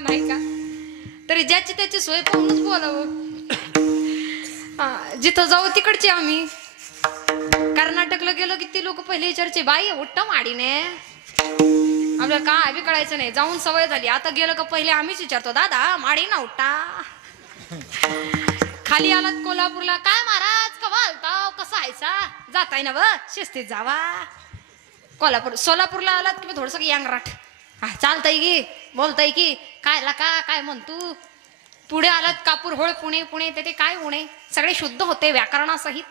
नाही का? तरी ज्याची त्याची सोय पाहूनच बोलावं. जिथं जाऊ तिकडचे आम्ही. कर्नाटकला गेलो की ते लोक पहिले विचारचे, बाई उठ्ठा माडीने. आपल्याला काय बी कळायचं नाही, जाऊन सवय झाली. आता गेलं का पहिले आम्हीच विचारतो, दादा माडी ना उठ्ठा. खाली आलात कोल्हापूरला, काय महाराज कवा आलताव, कसा हायचा, जाताय ना व शिस्तीत जावा. सोलापूरला आलात की थोडस यांगराट, चालताय की बोलताय की काय लका काय म्हणतू. पुढे आलात कापूर होळ पुणे पुणे ते काय उणे सगळे शुद्ध होते व्याकरणासहित.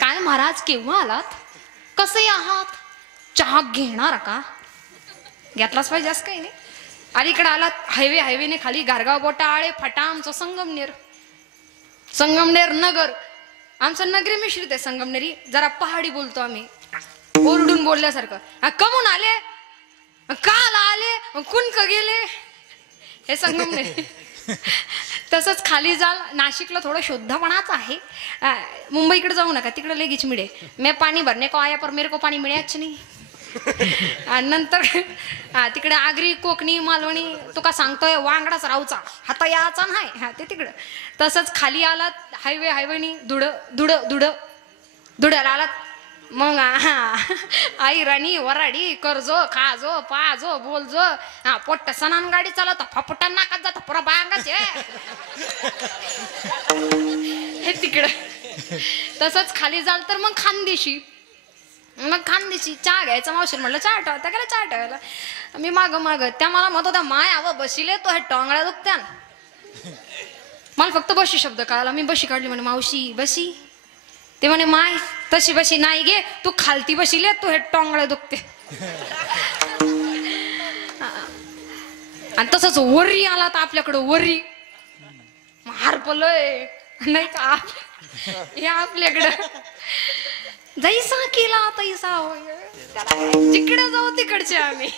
काय महाराज केव्हा आलात, कसे आहात, चहा घेणार का, घेतलाच पाहिजे असं काही नाही. अलीकडे आलात हायवेने खाली गारगाव बोटाळे फाटा आमचं संगमनेर नगर, आमचं नगरी मिश्रित आहे. संगमनेरी जरा पहाडी बोलतो आम्ही, ओरडून बोलल्यासारखं. कमून आले, काल आले, कुणक गेले, हे संगमनेर. तसंच खाली जाल नाशिकला थोडं शुद्धपणाच आहे. मुंबईकडे जाऊ नका, तिकडे लय गिचमिडे. मैं पाणी भरने को आया पर मेरे को पाणी मिळायच नाही. नंतर तिकडे आगरी कोकणी मालवणी तुका सांगतोय वांगडाच राहूचा हाता याचा नाही. हा ते तिकडं. तसंच खाली आलात हायवेनी धुड्याला आलात मग आई राणी वराडी करजो खाजो पाजो बोलजो. पोट्ट सणान गाडी चालवता फापटा नाकात जाता पुरा बांगाचे हे तिकडं. तसंच खाली जाल तर मग खानदेशी चहा घ्यायचा. मावशी म्हटलं चहा ठेवता गेला चहा ठेवायला. मी माग त्या मला म्हणत होत्या, माय आव बशीले तो हे टोंगळ्या दुखत्या. मला फक्त बशी शब्द कळाला. मी बशी काढली, म्हणे मावशी बशी. ते म्हणे माय तशी बशी नाही गे, तू खालती बशीले तू हे टोंगळे दुखते. आणि तसंच वरी आला तर आपल्याकडं वरी हारपलय नाही का हे आपल्याकडं. जैसा केला तैसा जिकडे जाऊ तिकडचे आम्ही.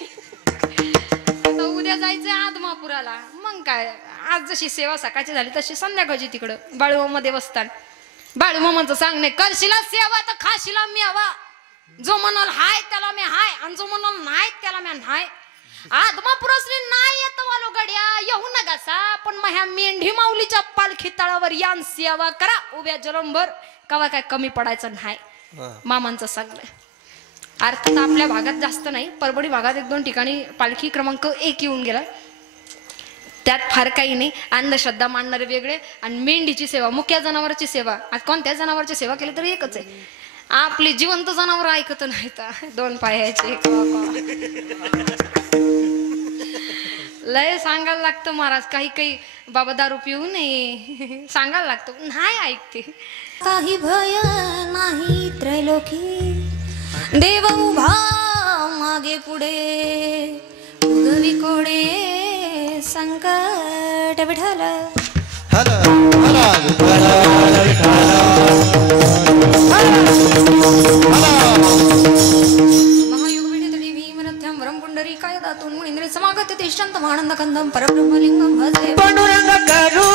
आता उद्या जायचंय आदमापुराला. मग काय आज जशी सेवा सकाळची झाली तशी संध्याकाळची तिकडं बाळूमामा देवस्थान. बाळूमामांचं सांगणे, करशिला सेवा तर खाशिला मी हवा. जो म्हणाल हाय त्याला मी हाय, आणि जो म्हणाल नाही त्याला मी नाही. आदमापुरासली नाही येत वालो गड्या येऊ नगासा, पण ह्या मेंढी माऊलीच्या पालखी तळावर यान सेवा करा उभ्या जलंभर, कवा काय कमी पडायचं नाही. मामांचं सांगलंय. अर्थात आपल्या भागात जास्त नाही, परभणी भागात 1-2 ठिकाणी पालखी क्रमांक 1 येऊन गेला. त्यात फार काही नाही. अंधश्रद्धा मानणारे वेगळे आणि मेंढीची सेवा, मुक्या जनावरांची सेवा. आज कोणत्या जनावरची सेवा केली तरी एकच आहे. आपली जिवंत जनावर ऐकत नाही तर 2 पायाचे लय सांगायला लागतं महाराज. काही बाबा दारू पिऊ नये सांगायला लागतं, नाही ऐकते. काही भय नाही त्रैलोकी, देव उभा मागे पुढे, उगवी कोडे संकट विठ्ठल. महायोग विठ्ठली भीमरथ्यम वरम पुंडरी काय दातून मुनींद्रे समागत तिष्ठंत आनंद कंदम परब्रह्मलिंगम भजे. पांडुरंग करू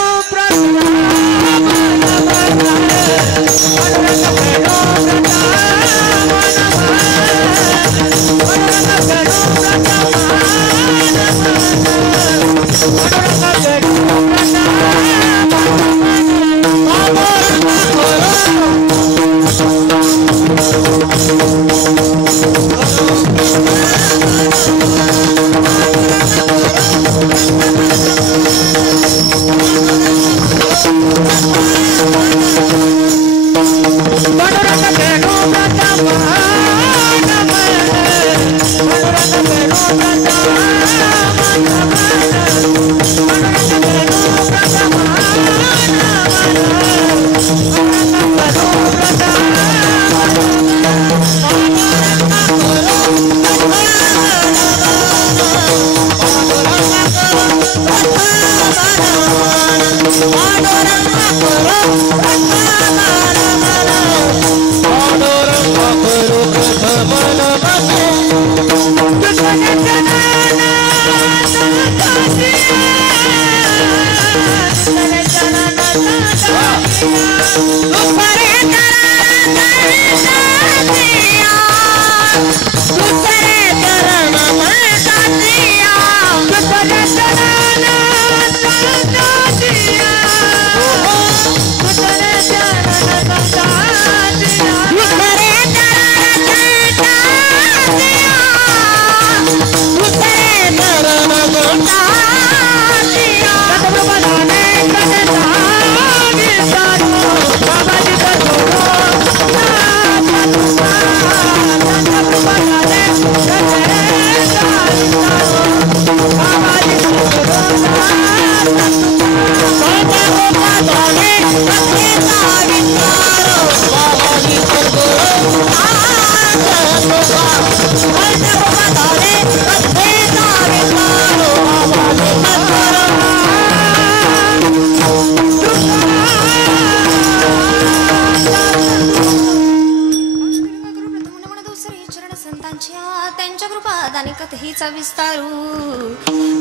दूसरे चरण में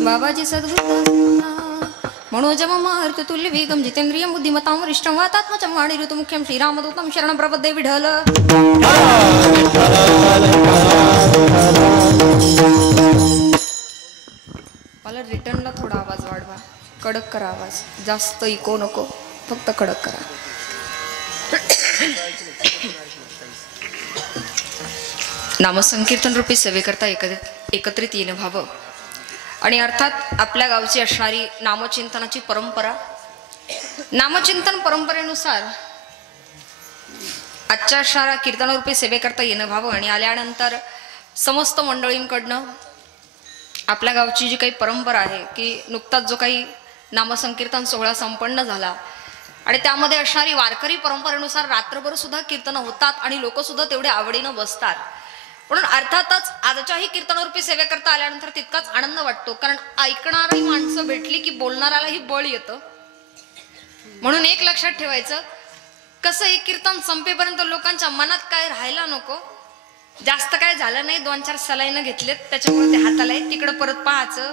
बाबाजी सद्गुरुदास मनोजम मारुत तुल्य वेगम जितेंद्रिय बुद्धिमतां वरिष्ठं वातात्मजं वाणी ऋतुमुख्यं श्रीरामदूतं शरणं प्रपद्ये विठ्ठल. मला रिटर्नला थोडा आवाज वाढवा, कडक करा आवाज, जास्त इको नको, फक्त कडक करा. नामसंकीर्तन रूपी सेवेकरता एकत्रित येणं व्हावं आणि अर्थात आपल्या गावची असणारी नामचिंतनाची परंपरा, नामचिंतन परंपरेनुसार आजच्या असणाऱ्या कीर्तनरूपी सेवेकरता येणं व्हावं आणि आल्यानंतर समस्त मंडळींकडनं आपल्या गावची जी काही परंपरा आहे की नुकताच जो काही नामसंकीर्तन सोहळा संपन्न झाला आणि त्यामध्ये असणारी वारकरी परंपरेनुसार रात्रभर सुद्धा कीर्तन होतात आणि लोक सुद्धा तेवढे आवडीनं बसतात. म्हणून अर्थातच आजच्याही कीर्तनरूपी सेवेकरता आल्यानंतर तितकाच आनंद वाटतो, कारण ऐकणारी माणसं भेटली की बोलणाऱ्यालाही बळ येतं. म्हणून एक लक्षात ठेवायचं, कसं एक कीर्तन संपेपर्यंत लोकांच्या मनात काय राहायला नको. जास्त काय झालं नाही, 2-4 सलाईनं घेतलेत त्याच्यामुळे ते हाताला आहेत, तिकडं परत पाहायचं,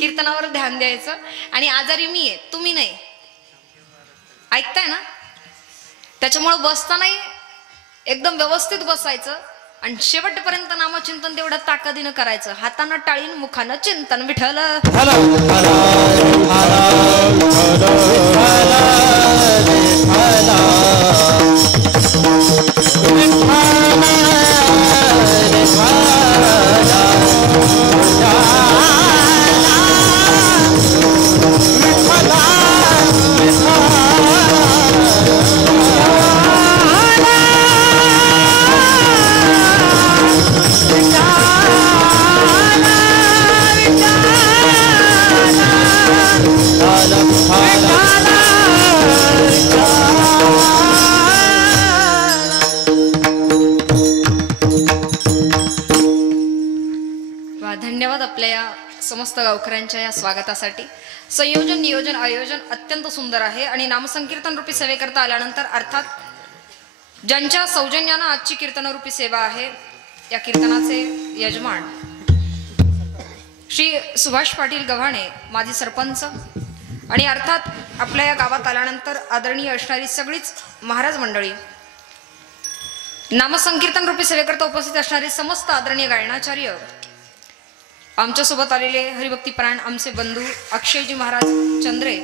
कीर्तनावर ध्यान द्यायचं. आणि आजारी मी आहे, तुम्ही नाही, ऐकताय ना. त्याच्यामुळे बसतानाही एकदम व्यवस्थित बसायचं आणि शेवटपर्यंत नामचिंतन तेवढं ताकदीनं करायचं. हातानं टाळीन, मुखानं चिंतन. विठ्ठल धन्यवाद आपल्या या समस्त गावकऱ्यांच्या या स्वागतासाठी. संयोजन, नियोजन, आयोजन अत्यंत सुंदर आहे आणि नामसंकीर्तन रूपी सेवेकरता आल्यानंतर अर्थात ज्यांच्या सौजन्यानं आजची कीर्तनरूपी सेवा आहे, या कीर्तनाचे यजमान श्री सुभाष पाटील गव्हाणे, माजी सरपंच, आणि अर्थात आपल्या या गावात आल्यानंतर आदरणीय असणारी सगळीच महाराज मंडळी, नामसंकीर्तन रूपी सेवेकरता उपस्थित असणारे समस्त आदरणीय गायनाचार्य, आमच्यासोबत आलेले हरिभक्तीपरायण आमचे बंधू अक्षयजी महाराज चंद्रे,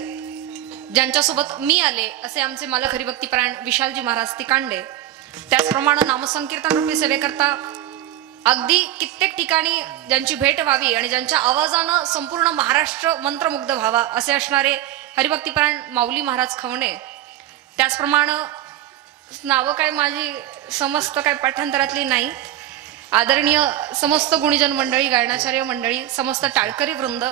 ज्यांच्यासोबत मी आले असे आमचे मालक हरिभक्तीपरायण विशालजी महाराज तिकांडे, त्याचप्रमाणे नामसंकीर्तन रूपी सेवेकरता अगदी कित्येक ठिकाणी ज्यांची भेट व्हावी आणि ज्यांच्या आवाजानं संपूर्ण महाराष्ट्र मंत्रमुग्ध व्हावा असे असणारे हरिभक्तीपरायण माऊली महाराज खवणे, त्याचप्रमाणे नावं काय माझी समस्त काय पाठांतरातली नाही, आदरणीय समस्त गुणीजन मंडळी, गायनाचार्य मंडळी, समस्त टाळकरी वृंद,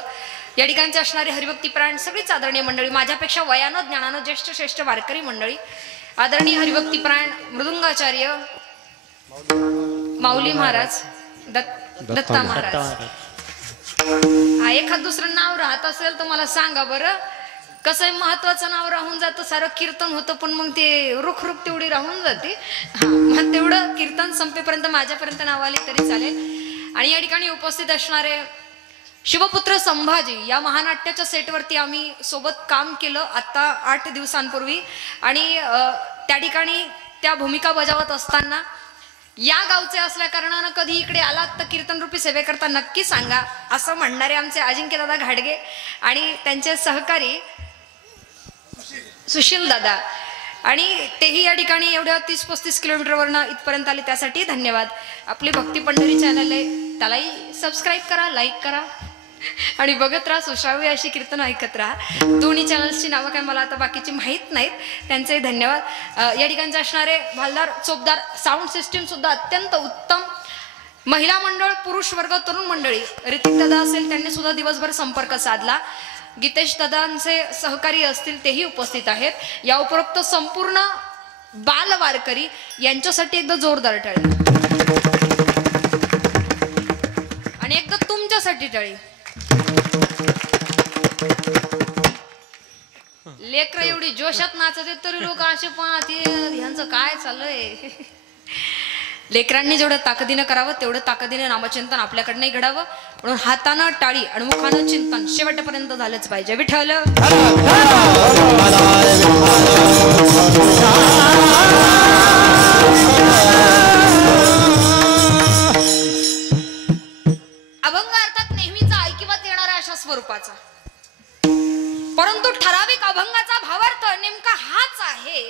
या ठिकाणचे असणारे हरिभक्तीपरायण सगळीच आदरणीय मंडळी, माझ्यापेक्षा वयानं ज्ञानानं ज्येष्ठ श्रेष्ठ वारकरी मंडळी, आदरणीय हरिभक्तीपरायण मृदुंगाचार्य माऊली महाराज, दत्ता महाराज. एखाद दुसरं नाव राहत असेल तर मला सांगा बरं. कसं आहे, महत्वाचं नाव राहून जातं, सारं कीर्तन होतं पण मग ते रुख तेवढी राहून जाते. मग तेवढं कीर्तन संपेपर्यंत माझ्यापर्यंत नाव आली तरी चालेल. आणि या ठिकाणी उपस्थित असणारे शिवपुत्र संभाजी, या महानाट्याच्या सेटवरती आम्ही सोबत काम केलं आता 8 दिवसांपूर्वी आणि त्या ठिकाणी त्या भूमिका बजावत असताना या गावचे असल्या कारणानं कधी इकडे आलात तर कीर्तनरूपी सेवेकरता नक्की सांगा असं म्हणणारे आमचे अजिंक्यदादा घाडगे आणि त्यांचे सहकारी सुशील दादा, आणि तेही या ठिकाणी एवढ्या 30-35 किलोमीटरवरनं इथपर्यंत आले, त्यासाठी धन्यवाद. आपली भक्ती पंढरी चॅनल आहे, त्यालाही सबस्क्राईब करा, लाईक करा आणि बघत राहा, सुश्राव्य अशी कीर्तन ऐकत राहा. दोन्ही चॅनल्सची नावं काय मला आता बाकीची माहीत नाहीत, त्यांचे धन्यवाद. या ठिकाणचे असणारे भालदार चोपदार, साऊंड सिस्टीम सुद्धा अत्यंत उत्तम. महिला मंडळ, पुरुष वर्ग, तरुण मंडळी, ऋतिक दादा असेल त्यांनी सुद्धा दिवसभर संपर्क साधला. गीतेश दादांचे सहकारी असतील तेही उपस्थित आहेत. या उपरोक्त संपूर्ण बाल वारकरी यांच्यासाठी एकदा जोरदार टाळी आणि एकदा तुमच्यासाठी टाळी. लेकर एवढी जोशात नाचत तरी लोक असे पाहते ह्यांचं काय चाललंय. लेकरांनी जेवढं ताकदीनं करावं तेवढं ताकदीने नामचिंतन आपल्याकडनंही घडावं. म्हणून हातानं टाळी आणि मुखानं चिंतन शेवटपर्यंत झालंच पाहिजे. विठ्ठल अभंग अर्थात नेहमीचा ऐकिवात येणाऱ्या अशा स्वरूपाचा, परंतु ठराविक अभंगाचा भावार्थ नेमका हाच आहे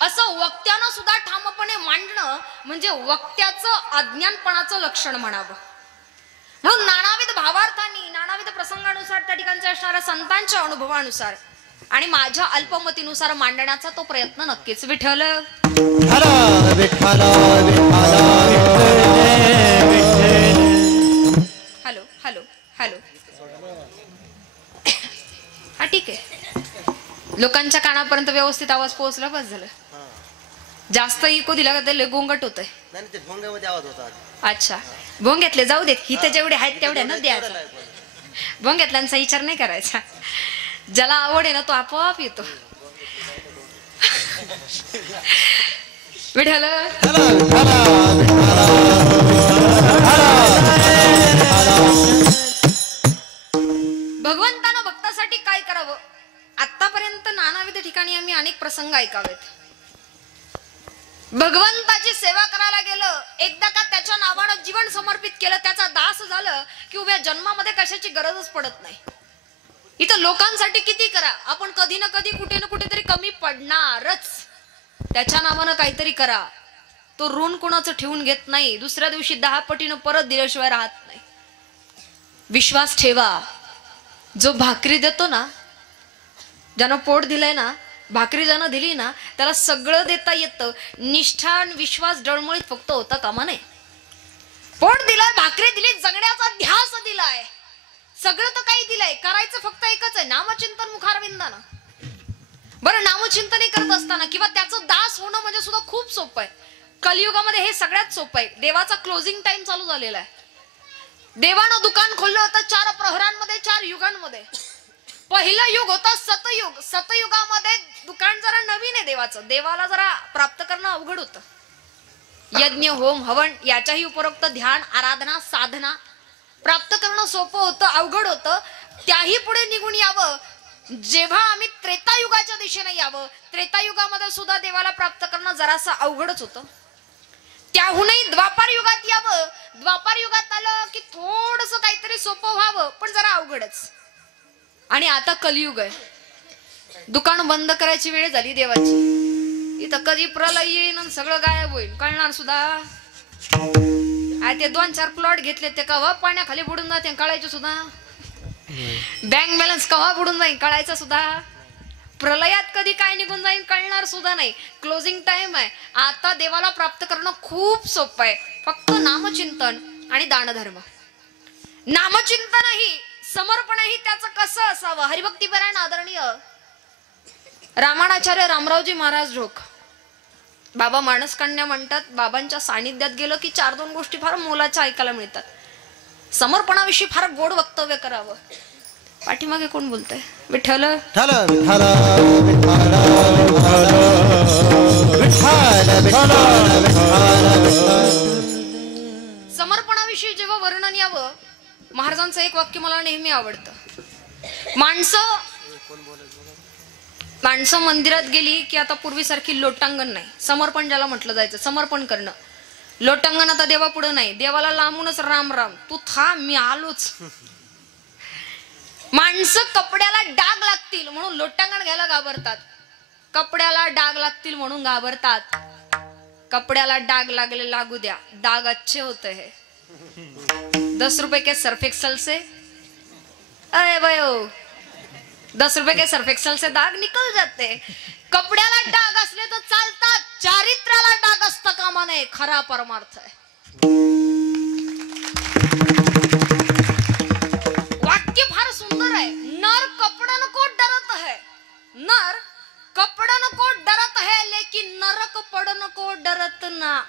असं वक्त्यानं सुद्धा ठामपणे मांडणं म्हणजे वक्त्याचं अज्ञानपणाचं लक्षण म्हणावं. म्हणून नानाविध भावार्थांनी नानाविध प्रसंगानुसार त्या ठिकाणच्या असणाऱ्या संतांच्या अनुभवानुसार आणि माझ्या अल्पमतीनुसार मांडण्याचा तो प्रयत्न नक्कीच. विठ्ठल हॅलो हॅलो हॅलो हा ठीक आहे, लोकांच्या कानापर्यंत व्यवस्थित आवाज पोहोचला बस झालं. जास्त इको दिला का ते गोंगट होतंय. अच्छा भोंग्यातले जाऊ देत, हिथं जेवढे आहेत तेवढ्या न द्यायचं. भोंग्यातल्यांचा विचार नाही करायचा, ज्याला आवड आहे ना तो आपोआप येतो. विठ्ठल भगवंतानं भक्तासाठी काय करावं. आतापर्यंत नानाविध ठिकाणी आम्ही अनेक प्रसंग ऐकावेत. भगवंताची सेवा करायला गेलं, एकदा का त्याच्या नावानं जीवन समर्पित केलं, त्याचा दास झालं की उभ्या जन्मामध्ये कशाची गरजच पडत नाही. इथं लोकांसाठी किती करा, आपण कधी ना कधी कुठे ना कुठेतरी कमी पडणारच. त्याच्या नावानं काहीतरी करा, तो ऋण कोणाचं ठेवून घेत नाही, दुसऱ्या दिवशी 10 पटीनं परत दिल्याशिवाय राहत नाही. विश्वास ठेवा, जो भाकरी देतो ना, ज्यानं पोट दिलंय ना, भाकरी ज्यानं दिली ना त्याला सगळं देता येतं. निष्ठा आणि विश्वास डळमळीत फक्त होता कामा नये. पोट दिलाय, भाकरी दिली, जगण्याचा ध्यास दिलाय, सगळं तर काही दिलंय, करायचं फक्त एकच आहे, नामचिंतन मुखारविंदानं. बरं नामचिंतन करत असताना किंवा त्याचं दास होणं म्हणजे सुद्धा खूप सोपं आहे. कलियुगामध्ये हे सगळ्यात सोपं आहे. देवाचा क्लोजिंग टाइम चालू झालेला आहे. देवानं दुकान खोललं होतं 4 प्रहरांमध्ये, 4 युगांमध्ये. पहिलं युग होतं सतयुग. सतयुगामध्ये दुकान जरा नवीन आहे देवाचं, देवाला जरा प्राप्त करणं अवघड होतं. यज्ञ होम हवन याच्याही उपरोक्त ध्यान आराधना साधना प्राप्त करणं सोपं होतं, अवघड होतं. त्याही पुढे निघून यावं, जेव्हा आम्ही त्रेतायुगाच्या दिशेने यावं, त्रेतायुगामध्ये सुद्धा देवाला प्राप्त करणं जरासं अवघडच होतं. त्याहूनही द्वापार युगात यावं, द्वापार युगात आलं की थोडस काहीतरी सोपं व्हावं, पण जरा अवघडच. आणि आता कलियुग आहे, दुकान बंद करायची वेळ झाली देवाची. इथं कधी प्रलय येईन आणि सगळं गायब होईल कळणार सुद्धा. ते 2-4 प्लॉट घेतले ते कवा पाण्याखाली बुडून जाते कळायचं सुद्धा. बँक बॅलन्स कवा बुडून जाईल कळायचं सुद्धा. प्रलयात कधी काय निघून जाईल कळणार सुद्धा नाही. क्लोजिंग टाइम आहे. आता देवाला प्राप्त करणं खूप सोपं आहे, फक्त नामचिंतन आणि दानधर्म. नामचिंतनही समर्पणही त्याचं कसं असावं. हरिभक्तीपरायण आदरणीय रामाणाचार्य रामरावजी महाराज ढोक बाबा मानसकन्या म्हणतात, बाबांच्या सानिध्यात गेलं की 4-2 गोष्टी फार मोलाच्या ऐकायला मिळतात. समर्पणाविषयी फार गोड वक्तव्य करावं. पाठीमागे कोण बोलतंय? विठ्ठल समर्पणाविषयी जेव्हा वर्णन यावं, महाराजांचं एक वाक्य मला नेहमी आवडतं. माणसं मंदिरात गेली की आता पूर्वीसारखी लोटांगण नाही, समर्पण ज्याला म्हटलं जायचं, समर्पण करणं. लोटांगण आता देवा पुढे नाही, देवाला लांबूनच राम राम, तू थांब मी आलोच. माणसं कपड्याला डाग लागतील म्हणून लोटांगण घ्यायला घाबरतात, कपड्याला डाग लागतील म्हणून घाबरतात. कपड्याला डाग लागले लागू द्या, डाग अच्छे होते हैं. 10 रुपए के सर्फ एक्सल से, अरे भयो 10 रुपए के सर्फ एक्सल से दाग निकल जाते. कपड्याला डाग असले तर चालतात, चारित्र्याला डाग असता कामा नये, खरा परमार्थ आहे. वाक्य फार सुंदर आहे. नर कपड़न को डरत है, नर कपड़न को डरत है, लेकिन नरक पड़न को डरत ना.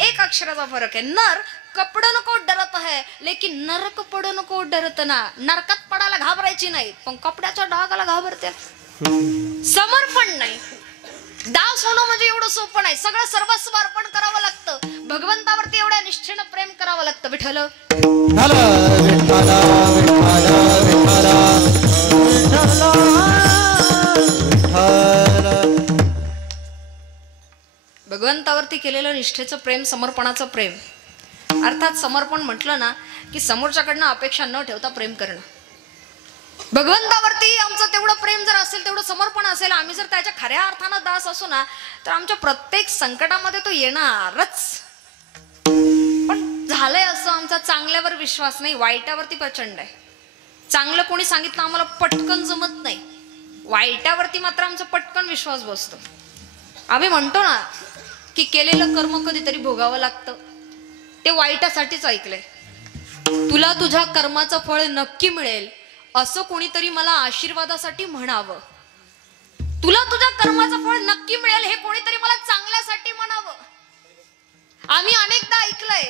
एक अक्षराचा फरक आहे. नर कपड़न को डरत है, लेकिन नरक पड़न को डरत ना. नरकात पडायला घाबरायची नाही, पण कपड्याच्या डागाला घाबरते. समर्पण नाही, दास होणं म्हणजे एवढं सोपं नाही. सगळं सर्वस्व अर्पण करावं लागतं. भगवंतावरती एवढ्या निष्ठेनं प्रेम करावं लागतं. विठ्ठल भगवंतावरती केलेलं निष्ठेचं प्रेम, समर्पणाचं प्रेम. अर्थात समर्पण म्हटलं ना की समोरच्याकडनं अपेक्षा न ठेवता प्रेम करणं. भगवंतावरती आमचं तेवढं प्रेम जर असेल, तेवढं समर्पण असेल, आम्ही जर त्याच्या खऱ्या अर्थानं दास असू ना, तर आमच्या प्रत्येक संकटामध्ये तो येणारच. पण झालंय असं, आमचा चांगल्यावर विश्वास नाही, वाईटावरती प्रचंड आहे. चांगलं कोणी सांगितलं आम्हाला पटकन जमत नाही, वाईटावरती मात्र आमचा पटकन विश्वास बसतो. आम्ही म्हणतो ना की केलेलं कर्म कधीतरी भोगावं लागतं, ते वाईटासाठीच ऐकलंय. तुला तुझ्या कर्माचं फळ नक्की मिळेल असं कोणीतरी मला आशीर्वादासाठी म्हणावं. तुला तुझ्या कर्माचं फळ नक्की मिळेल हे कोणीतरी मला चांगल्यासाठी म्हणावं. आम्ही अनेकदा ऐकलंय.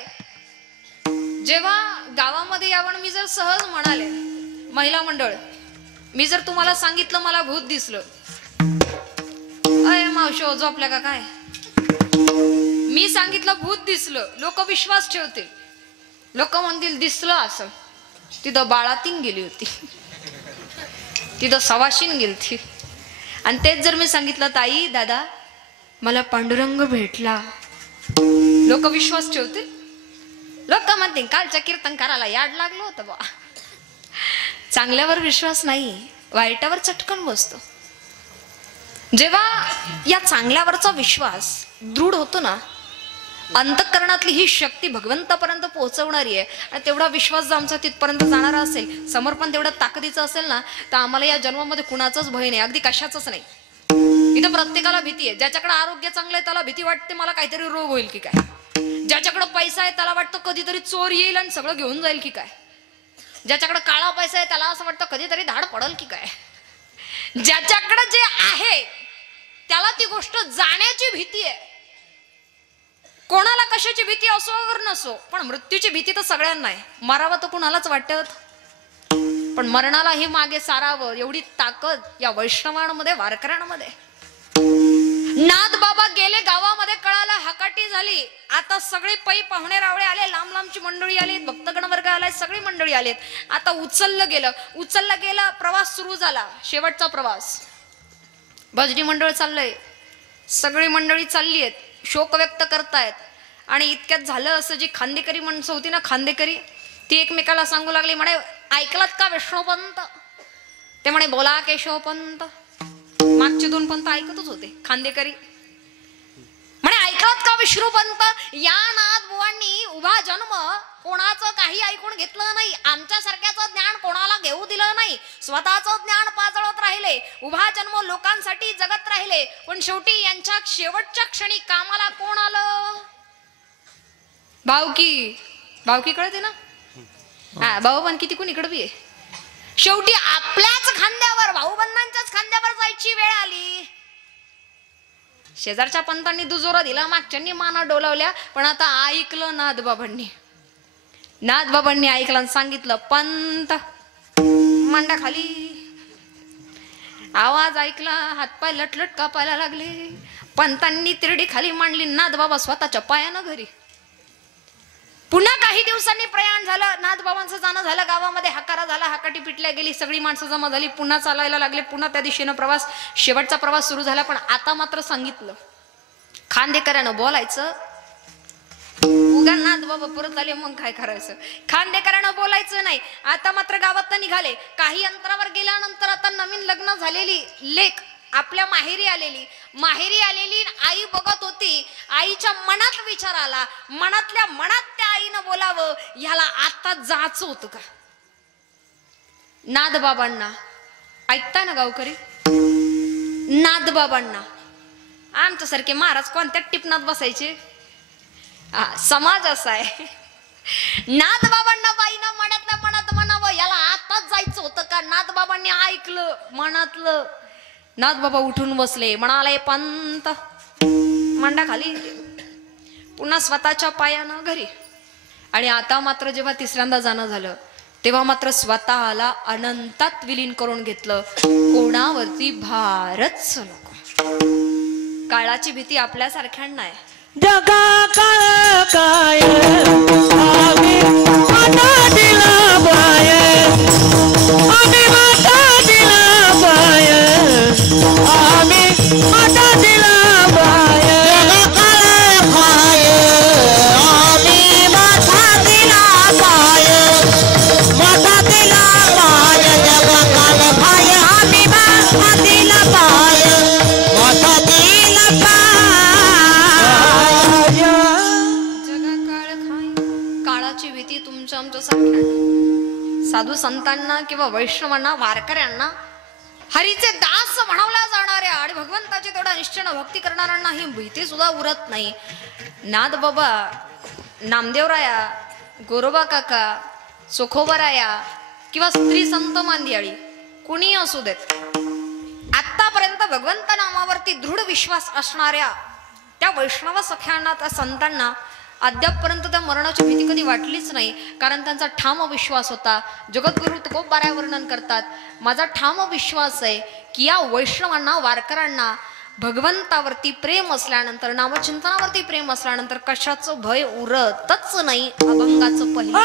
जेव्हा गावामध्ये यावं मी जर सहज म्हणाले, महिला मंडळ, मी जर तुम्हाला सांगितलं मला भूत दिसलं, अय मावशी झोपल्या का काय, मी सांगितलं भूत दिसलं, लोक विश्वास ठेवतील. लोक म्हणतील दिसलं असं, तिथं बाळातीन गेली होती, तिथं सवाशीन गेलती. आणि तेच जर मी सांगितलं ताई दादा मला पांडुरंग भेटला, लोक विश्वास ठेवतील. लोक म्हणतील कालच्या कीर्तनकाराला याड लागलं होतं बा. चांगल्यावर विश्वास नाही, वाईटावर चटकन बसतो. जेव्हा या चांगल्यावरचा विश्वास दृढ होतो ना, अंतःकरणातली ही शक्ती भगवंतापर्यंत पोहोचवणारी आहे. आणि तेवढा विश्वास जर आमचा तिथपर्यंत जाणारा असेल, समर्पण तेवढं ताकदीचं असेल ना, तर आम्हाला या जन्मामध्ये कुणाचाच भय नाही, अगदी कशाचंच नाही. इथं प्रत्येकाला भीती आहे. ज्याच्याकडे आरोग्य चांगलं आहे त्याला भीती वाटते मला काहीतरी रोग होईल की काय. ज्याच्याकडे पैसा आहे त्याला वाटतं कधीतरी चोर येईल आणि सगळं घेऊन जाईल की काय. ज्याच्याकडे काळा पैसा आहे त्याला असं वाटतं कधीतरी धाड पडल की काय. ज्याच्याकडे जे आहे त्याला ती गोष्ट जाण्याची भीती आहे. कोणाला कशाची भीती असो अगर नसो, पण मृत्यूची भीती तर सगळ्यांना आहे. मरावं तर कुणालाच वाटत, पण मरणालाही मागे सारावं एवढी ताकद या वैष्णवांमध्ये, वारकऱ्यांमध्ये. नाथ बाबा गेले गावामध्ये, कळाला हकाटी झाली. आता सगळे पै पाहुणे रावळे आले, लांब लांबची मंडळी आली, भक्तगण वर्ग आलाय, सगळी मंडळी आलेत. आता उचललं गेलं, प्रवास सुरू झाला, शेवटचा प्रवास. भजनी मंडळ चाललंय, सगळी मंडळी चालली आहेत, शोक व्यक्त करतायत. आणि इतक्यात झालं असं, जी खांदेकरी माणसं होती ना, खांदेकरी, ती एकमेकाला सांगू लागली, म्हणे ऐकलात का विष्णुपंत? ते म्हणे बोला केशवपंत. मागचे दोन पंत ऐकतच होते खांदेकरी. म्हणे ऐकलात का विष्णुपंत? या नाथ बुवांनी उभा जन्म कोणाचं काही ऐकून घेतलं नाही, आमच्यासारख्याचं ज्ञान कोणाला घेऊ दिलं नाही, स्वतःचं ज्ञान पाजळत राहिले, उभा जन्म लोकांसाठी जगत राहिले. पण शेवटी यांच्या शेवटच्या क्षणी कामाला कोण आलं? भावकी कळते ना, हा भाऊ पण किती कोण इकडे बी आहे. शेवटी आपल्याच खांद्यावर, भाऊबंधांच्याच खांद्यावर जायची वेळ आली. शेजारच्या पंतांनी दुजोरा दिला, मागच्यांनी माना डोलावल्या, पण आता ऐकलं नाथबाबांनी ऐकलं आणि सांगितलं पंत मांडा खाली. आवाज ऐकला, हातपाय लटलट कापायला लागले. पंतांनी तिरडी खाली मांडली, नाथबाबा स्वतःच्या पायानं घरी. पुन्हा काही दिवसांनी प्रयाण झालं, नाथबाबांचं जाणं झालं, गावामध्ये हकारा झाला, हकाटी पिटल्या गेली, सगळी माणसं जमा झाली, पुन्हा चालायला लागले, पुन्हा त्या दिशेनं प्रवास, शेवटचा प्रवास सुरू झाला. पण आता मात्र सांगितलं, खांदेकरानं बोलायचं, उगा नाथबाबा परत आले मग काय करायचं, खांदेकरानं बोलायचं नाही. आता मात्र गावात निघाले. काही अंतरावर गेल्यानंतर आता नवीन लग्न झालेली लेक आपल्या माहेरी आलेली आई बघत होती. आईच्या मनात विचार आला, मनातल्या मनात त्या आईनं बोलावं, ह्याला आता जायचं होतं का? नाथबाबांना ऐकताय ना गावकरी, नाथबाबांना आमच्यासारखे महाराज कोणत्या टिपणात बसायचे? समाज असा आहे. नाथबाबांना बाईनं मनातल्या मनात म्हणावं, याला आताच जायचं होतं का? नाथबाबांनी ऐकलं मनातलं. नाथबाबा उठून बसले, म्हणाले पंत मांडा खाली, पुन्हा स्वतःच्या पायानं घरी. आणि आता मात्र जेव्हा तिसऱ्यांदा जाणं झालं, तेव्हा मात्र स्वतःला अनंतात विलीन करून घेतलं, कोणावरती भारच नको. काळाची भीती आपल्यासारख्यांना आहे. जगा काळ काय आम्ही माता दिला बाय, आम्ही माता दिला बाय, आम्ही माता दिला बाय. जगा काळ काय आम्ही माता दिला बाय, माता दिला बाय. जगा काळ काय आम्ही माता दिला बाय, माता दिला बाय. जगा काळ खाय. काळाची भीती तुमच्या आमच्या सारख्यांना, साधू संतांना किंवा वैष्णवांना वारकऱ्यांना, हरीचे दास म्हणवल्या जाणाऱ्या आणि भगवंताची तेवढा निश्चयानं भक्ती करणाऱ्यांना ही भीती सुद्धा उरत नाही. नाद बाबा, नामदेवराया, गोरोबा काका, सुखोबराया किंवा स्त्री संत मांदियाळी कुणी असू देत, आतापर्यंत भगवंत नामावरती दृढ विश्वास असणाऱ्या त्या वैष्णव सख्यांना, त्या संतांना अद्यापपर्यंत त्या मरणाची भीती कधी वाटलीच नाही. कारण त्यांचा ठाम विश्वास होता. जगद्गुरु तुकोबाराया वर्णन करतात, माझा ठाम विश्वास आहे की या वैष्णवांना, वारकऱ्यांना भगवंतावरती प्रेम असल्यानंतर, नामचिंतनावरती प्रेम असल्यानंतर कशाचं भय उरतच नाही. अभंगाचं पहिलं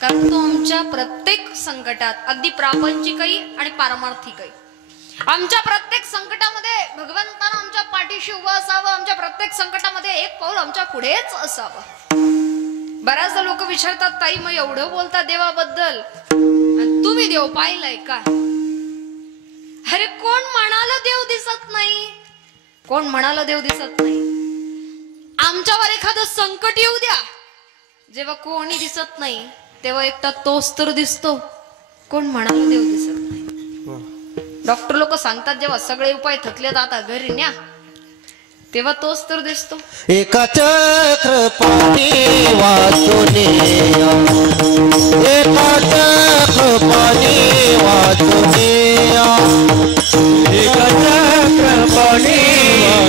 कारण तो आमच्या प्रत्येक संकटात, अगदी प्रापंचिकही आणि पारमार्थिकही, आमच्या प्रत्येक संकटामध्ये भगवंतानं आमच्या पाठीशी उभं असावं, आमच्या प्रत्येक संकटामध्ये एक पाऊल आमच्या पुढेच असावं. बऱ्याचदा लोक विचारतात, ताई मग एवढं बोलता देवाबद्दल, तुम्ही देव पाहिलाय का? अरे कोण म्हणालं देव दिसत नाही? कोण म्हणालं देव दिसत नाही? आमच्यावर एखादं संकट येऊ द्या, जेव्हा कोणी दिसत नाही तेव्हा एकटा तोच तर दिसतो. कोण म्हणालं देव दिसत नाही? डॉक्टर लोक सांगतात जेव्हा सगळे उपाय थकले आता घरी न्या, तेव्हा तोच तर दिसतो. एका चक्र पाणी वाचुने, एका चक्र पाणी वाचुने, एका चक्र पाणी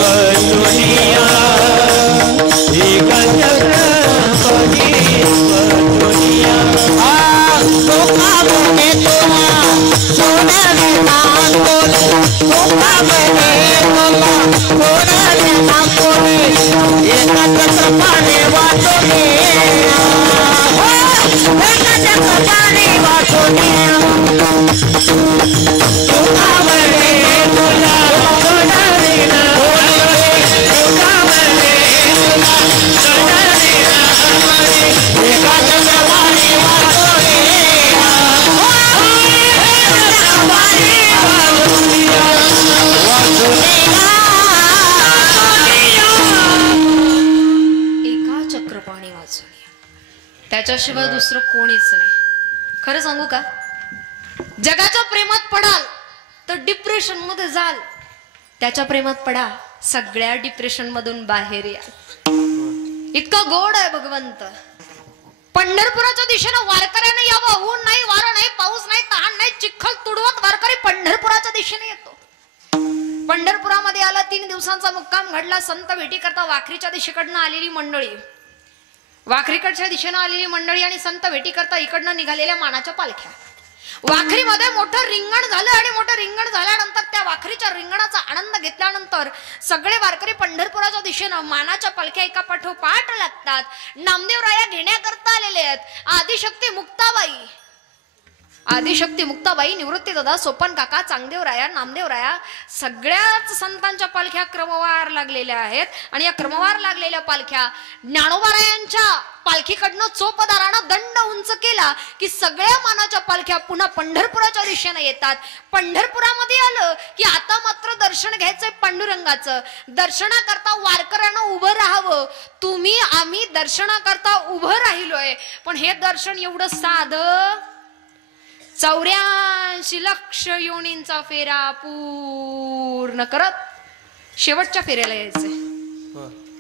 वाचुने, एका चक्र पाणी वाचुने. लोका बने तुला सोनाने नाम बोले, लोका बने तुला सोनाने नाम बोले, एका चक्र पाणी वाचुने, एका चक्र पाणी वाचुने. लोका बने तुला सोनाने नाम बोले, लोका बने तुला सोनाने नाम बोले, एका चक्र पाणी वाचुने. एका चक्रपाणी वाचून त्याच्याशिवाय दुसरं कोणीच नाही. खरं सांगू का, जगाच्या प्रेमात पडाल तर डिप्रेशन मध्ये जाल, त्याच्या प्रेमात पडा सगळ्या डिप्रेशन मधून बाहेर या. इतका गोड आहे भगवंत. पंढरपुराच्या दिशेनं वारकऱ्याने यावं, ऊन नाही, वारं नाही, पाऊस नाही, तहान नाही, चिखल तुडवत वारकरी पंढरपुराच्या दिशेने येतो. पंढरपुरामध्ये आला, 3 दिवसांचा मुक्काम घडला. संत भेटी करता वाखरीच्या दिशेकडनं आलेली मंडळी, वाखरीकडच्या दिशेनं आलेली मंडळी आणि संत भेटी करता इकडनं निघालेल्या मानाच्या पालख्या. वाखरीमध्ये मोठं रिंगण झालं आणि मोठं रिंगण झाल्यानंतर त्या वाखरीच्या रिंगणाचा आनंद घेतल्यानंतर सगळे वारकरी पंढरपुराच्या दिशेनं मानाच्या पालख्या एका पाठोपाठ लागतात. नामदेवराया घेण्याकरता आलेले आहेत. आदिशक्ती मुक्ताबाई, निवृत्तीदादा, सोपन काका, चांगदेवराया, नामदेवराया, सगळ्याच संतांच्या पालख्या क्रमवार लागलेल्या आहेत. आणि या क्रमवार लागलेल्या पालख्या ज्ञानोबारायांच्या पालखीकडनं चोपदारानं दंड उंच केला की सगळ्या मानाच्या पालख्या पुन्हा पंढरपुराच्या दिशेनं येतात. पंढरपुरामध्ये आलं की आता मात्र दर्शन घ्यायचंय पांडुरंगाचं. दर्शनाकरता वारकऱ्यानं उभं राहावं. तुम्ही आम्ही दर्शनाकरता उभं राहिलोय, पण हे दर्शन एवढं साधं 84 लक्ष योनींचा फेरा पूर्ण करत शेवटच्या फेऱ्याला यायचंय.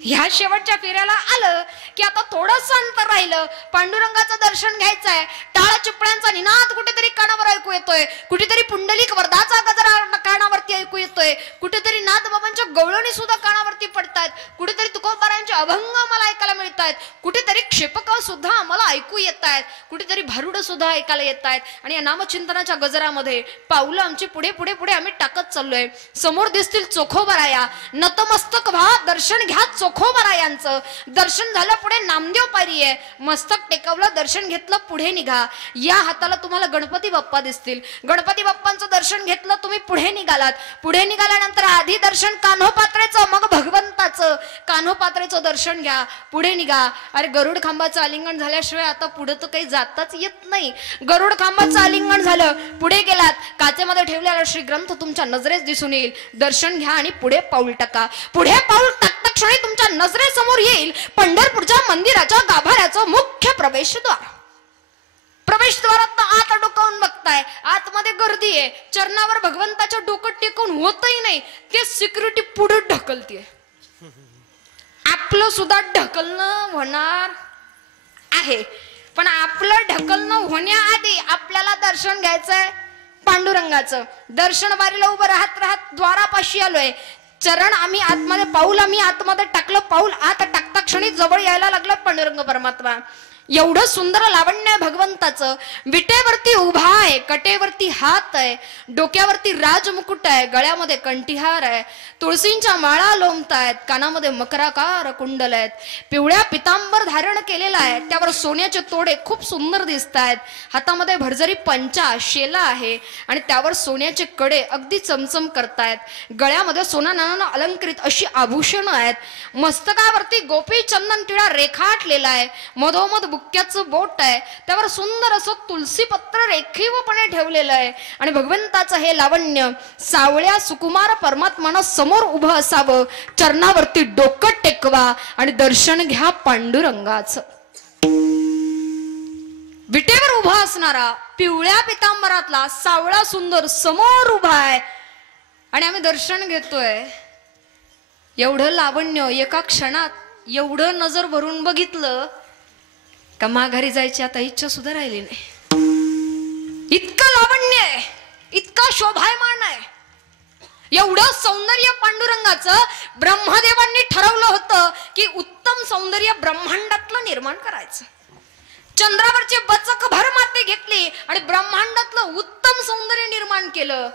ह्या शेवटच्या फेऱ्याला आलं की आता थोडंच अंतर राहिलं, पांडुरंगाचं दर्शन घ्यायचंय. टाळ चिपळ्यांचा निनाद कुठेतरी कानावर ऐकू येतोय, कुठेतरी पुंडलिक वरदाचा गजरा कानावरती ऐकू येतोय, कुठेतरी नाथबाबांच्या गवळणी सुद्धा कानावरती पडतायत, कुठेतरी तुकोबारायांचे अभंग आम्हाला ऐकायला मिळतायत, कुठेतरी क्षेपक सुद्धा आम्हाला ऐकू येत आहेत, कुठेतरी भारुड सुद्धा ऐकायला येत आहेत. आणि या नामचिंतनाच्या गजरामध्ये पाऊलं आमची पुढे पुढे पुढे आम्ही टाकत चाललोय. समोर दिसतील चोखोबाराया, नतमस्तक व्हा, दर्शन घ्या चोखोबारायांचं. दर्शन झालं, पुढे नामदेव पायरी आहे, मस्तक टेकवलं, दर्शन घेतलं, पुढे निघा. या हाताला तुम्हाला गणपती बाप्पा दिसतील. गणपती बाप्पांचं दर्शन घेतलं, तुम्ही पुढे निघालात. पुढे निघाल्यानंतर आधी दर्शन कान्होपात्रेचं, मग भगवंताचं. कान्होपात्रेचं दर्शन घ्या, पुढे निघा. अरे गरुड खांबाचं आलिंगन झाल्याशिवाय आता पुढे तर काही जाताच येत नाही. गरुड खांबाचं आलिंगन झालं, पुढे गेलात, काचेमध्ये ठेवलेला श्री ग्रंथ तुमच्या नजरेस दिसून येईल. दर्शन घ्या आणि पुढे पाऊल टाका. पुढे पाऊल टाकता क्षणी तुमच्या नजरेसमोर येईल पंढरपूरच्या मंदिराच्या गाभाऱ्याचं मुख्य प्रवेशद्वार. प्रवेशद्वारात आत डोकावून बघताय, आतमध्ये गर्दी आहे. चरणावर भगवंताचं डोकं टेकून होतही नाही, ते सिक्युरिटी पुढे ढकलते. आपलं सुद्धा ढकलणं होणार आहे, पण आपलं ढकलणं होण्याआधी आपल्याला दर्शन घ्यायचंय पांडुरंगाचं. दर्शन बारीला उभं राहत राहत द्वारापाशी आलोय. चरण आम्ही आतमध्ये, पाऊल आम्ही आतमध्ये टाकलं. पाऊल आत टाकता क्षणी जवळ यायला लागलं पांडुरंग परमात्मा. एवढं सुंदर लावण्य आहे भगवंताचं. विटेवरती उभा आहे, कटेवरती हात आहे, डोक्यावरती राजमुकुट आहे, गळ्यामध्ये कंठीहार आहे, तुळशींच्या माळा लोंबतायत, कानामध्ये मकराकार कुंडल आहेत, पिवळ्या पितांबर धारण केलेला आहे, त्यावर सोन्याचे तोडे खूप सुंदर दिसत आहेत, हातामध्ये भरजरी पंचा शेला आहे आणि त्यावर सोन्याचे कडे अगदी चमचम करतायत, गळ्यामध्ये सोना नानानं अलंकृत अशी आभूषणं आहेत, मस्तकावरती गोपी चंदन टिळा रेखाटलेला आहे, मधोमध बुक्क्याचं बोट आहे, त्यावर सुंदर असं तुलसी पत्र रेखीवपणे ठेवलेलं आहे आणि भगवंताचं हे लावण्य सावळ्या सुकुमार परमात्मानं समोर उभं असावं, चरणावरती डोकं टेकवा आणि दर्शन घ्या पांडुरंगाचं. विटेवर उभा असणारा पिवळ्या पितांबरातला सावळा सुंदर समोर उभा आहे आणि आम्ही दर्शन घेतोय. एवढं लावण्य एका क्षणात एवढं नजर भरून बघितलं का माघारी जायची आता इच्छा सुद्धा राहिली नाही. इतकं लावण्य आहे, इतका शोभायमान आहे, एवढं सौंदर्य पांडुरंगाचं. ब्रह्मदेवांनी ठरवलं होतं की उत्तम सौंदर्य ब्रह्मांडातलं निर्माण करायचं. चंद्रावरची बचक भर माती घेतली आणि ब्रह्मांडातलं उत्तम सौंदर्य निर्माण केलं.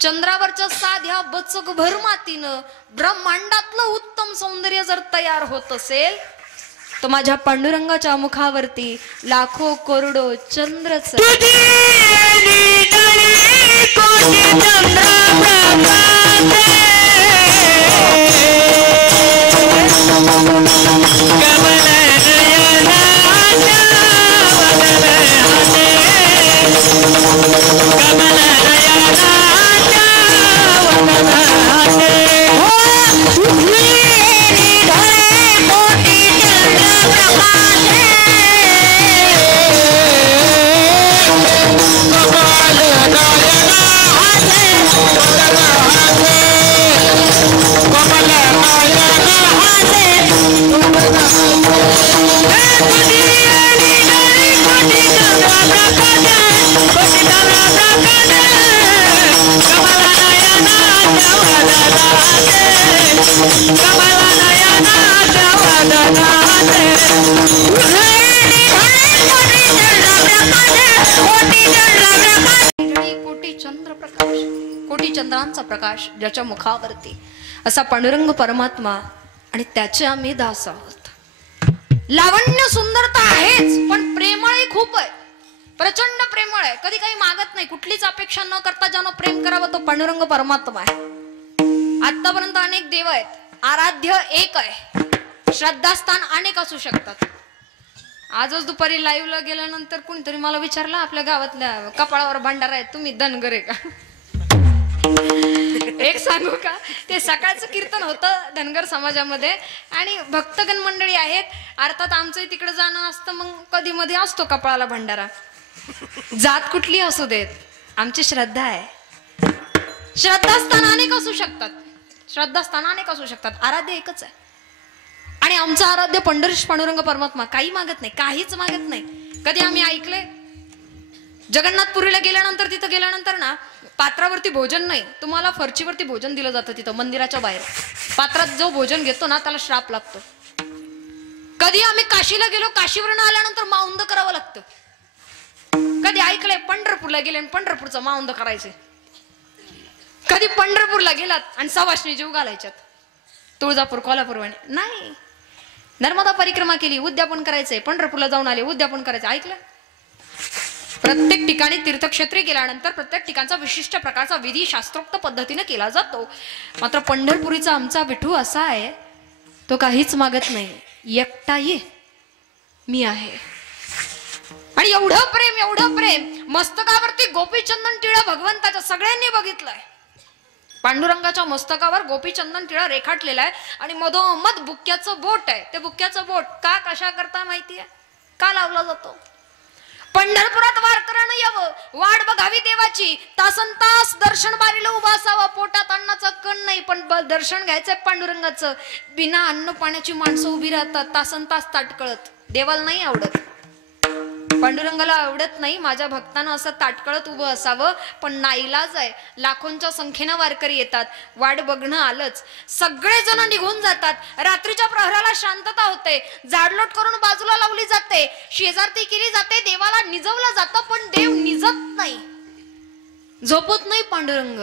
चंद्रावरच्या साध्या बचक भर मातीनं ब्रह्मांडातलं उत्तम सौंदर्य जर तयार होत असेल तर माझ्या पांडुरंगाच्या मुखावरती लाखो करोडो चंद्रच कोटी चंद्रांचा प्रकाश ज्याच्या मुखावरती असा पांडुरंग परमात्मा आणि त्याचे आम्ही दास आहोत. लावण्य सुंदरता आहेच पण प्रेमळही खूप आहे, प्रचंड प्रेमळ आहे. कधी काही मागत नाही, कुठलीच अपेक्षा न करता ज्यानं प्रेम करावं तो पांडुरंग परमात्मा आहे. आतापर्यंत अनेक देव आहेत, आराध्य एक आहे, श्रद्धास्थान अनेक असू शकतात. आजच दुपारी लाईव्हला गेल्यानंतर कोणीतरी मला विचारलं आपल्या गावातल्या कपाळावर भांडारा आहे, तुम्ही धनगर आहे का? एक सांगू का, ते सकाळचं कीर्तन होतं धनगर समाजामध्ये आणि भक्तगण मंडळी आहेत. अर्थात आमचंही तिकडे जाणं असतं, मग कधी मध्ये असतो कपाळाला भंडारा. जात कुठली असू देत, आमची श्रद्धा आहे. श्रद्धास्थान अनेक असू शकतात, श्रद्धास्थान अनेक असू शकतात, आराध्य एकच आहे. आणि आमचा आराध्य पंढरीश पांडुरंग परमात्मा काही मागत नाही, काहीच मागत नाही. कधी आम्ही ऐकले जगन्नाथपुरीला गेल्यानंतर, तिथं गेल्यानंतर ना पात्रावरती भोजन नाही, तुम्हाला फरचीवरती भोजन दिलं जातं. तिथं मंदिराच्या बाहेर पात्रात जो भोजन घेतो ना त्याला श्राप लागतो. कधी आम्ही काशीला गेलो, काशीवरून आल्यानंतर माउंद करावं लागतं. कधी ऐकलंय पंढरपूरला गेले आणि पंढरपूरचं माउंद करायचे? कधी पंढरपूरला गेलात आणि सवाष्णी जीव घालायच्यात? तुळजापूर कोल्हापूर नाही. नर्मदा परिक्रमा केली, उद्यापन करायचंय. पंढरपूरला जाऊन आले, उद्यापन करायचं. ऐकलं? प्रत्येक ठिकाणी तीर्थक्षेत्री गेल्यानंतर प्रत्येक ठिकाणचा विशिष्ट प्रकारचा विधी शास्त्रोक्त पद्धतीने केला जातो. मात्र पंढरपुरीचा आमचा विठू असा आहे, तो काहीच मागत नाही. एकटा ये, मी आहे. आणि एवढं प्रेम, एवढं प्रेम. मस्तकावरती गोपीचंदन टिळा भगवंताच्या सगळ्यांनी बघितलंय. पांडुरंगाच्या मस्तकावर गोपीचंदन टिळा रेखाटलेला आहे आणि मधोमध बुक्क्याचं बोट आहे. ते बुक्क्याचं बोट का कशा करता माहितीये का लावला जातो? पंढरपुरात वारकऱ्यानं यावं, वाट बघावी देवाची, तासन तास दर्शन बारीला उभा असावा, पोटात अन्नाचा कण नाही पण दर्शन घ्यायचंय पांडुरंगाचं. बिना अन्न पाण्याची माणसं उभी राहतात तासन तास ताटकळत, देवाला नाही आवडत. पांडुरंगाला आवडत नाही माझ्या भक्तांना असं ताटकळत उभं असावं, पण नाईलाज आहे. लाखोंच्या संख्येनं वारकरी येतात, वाट बघणं आलंच. सगळेजण निघून जातात. रात्रीच्या प्रहराला शांतता होते, झाडलोट करून बाजूला लावली जाते, शेजारती केली जाते, देवाला निजवलं जातं, पण देव निजत नाही. झोपत नाही पांडुरंग,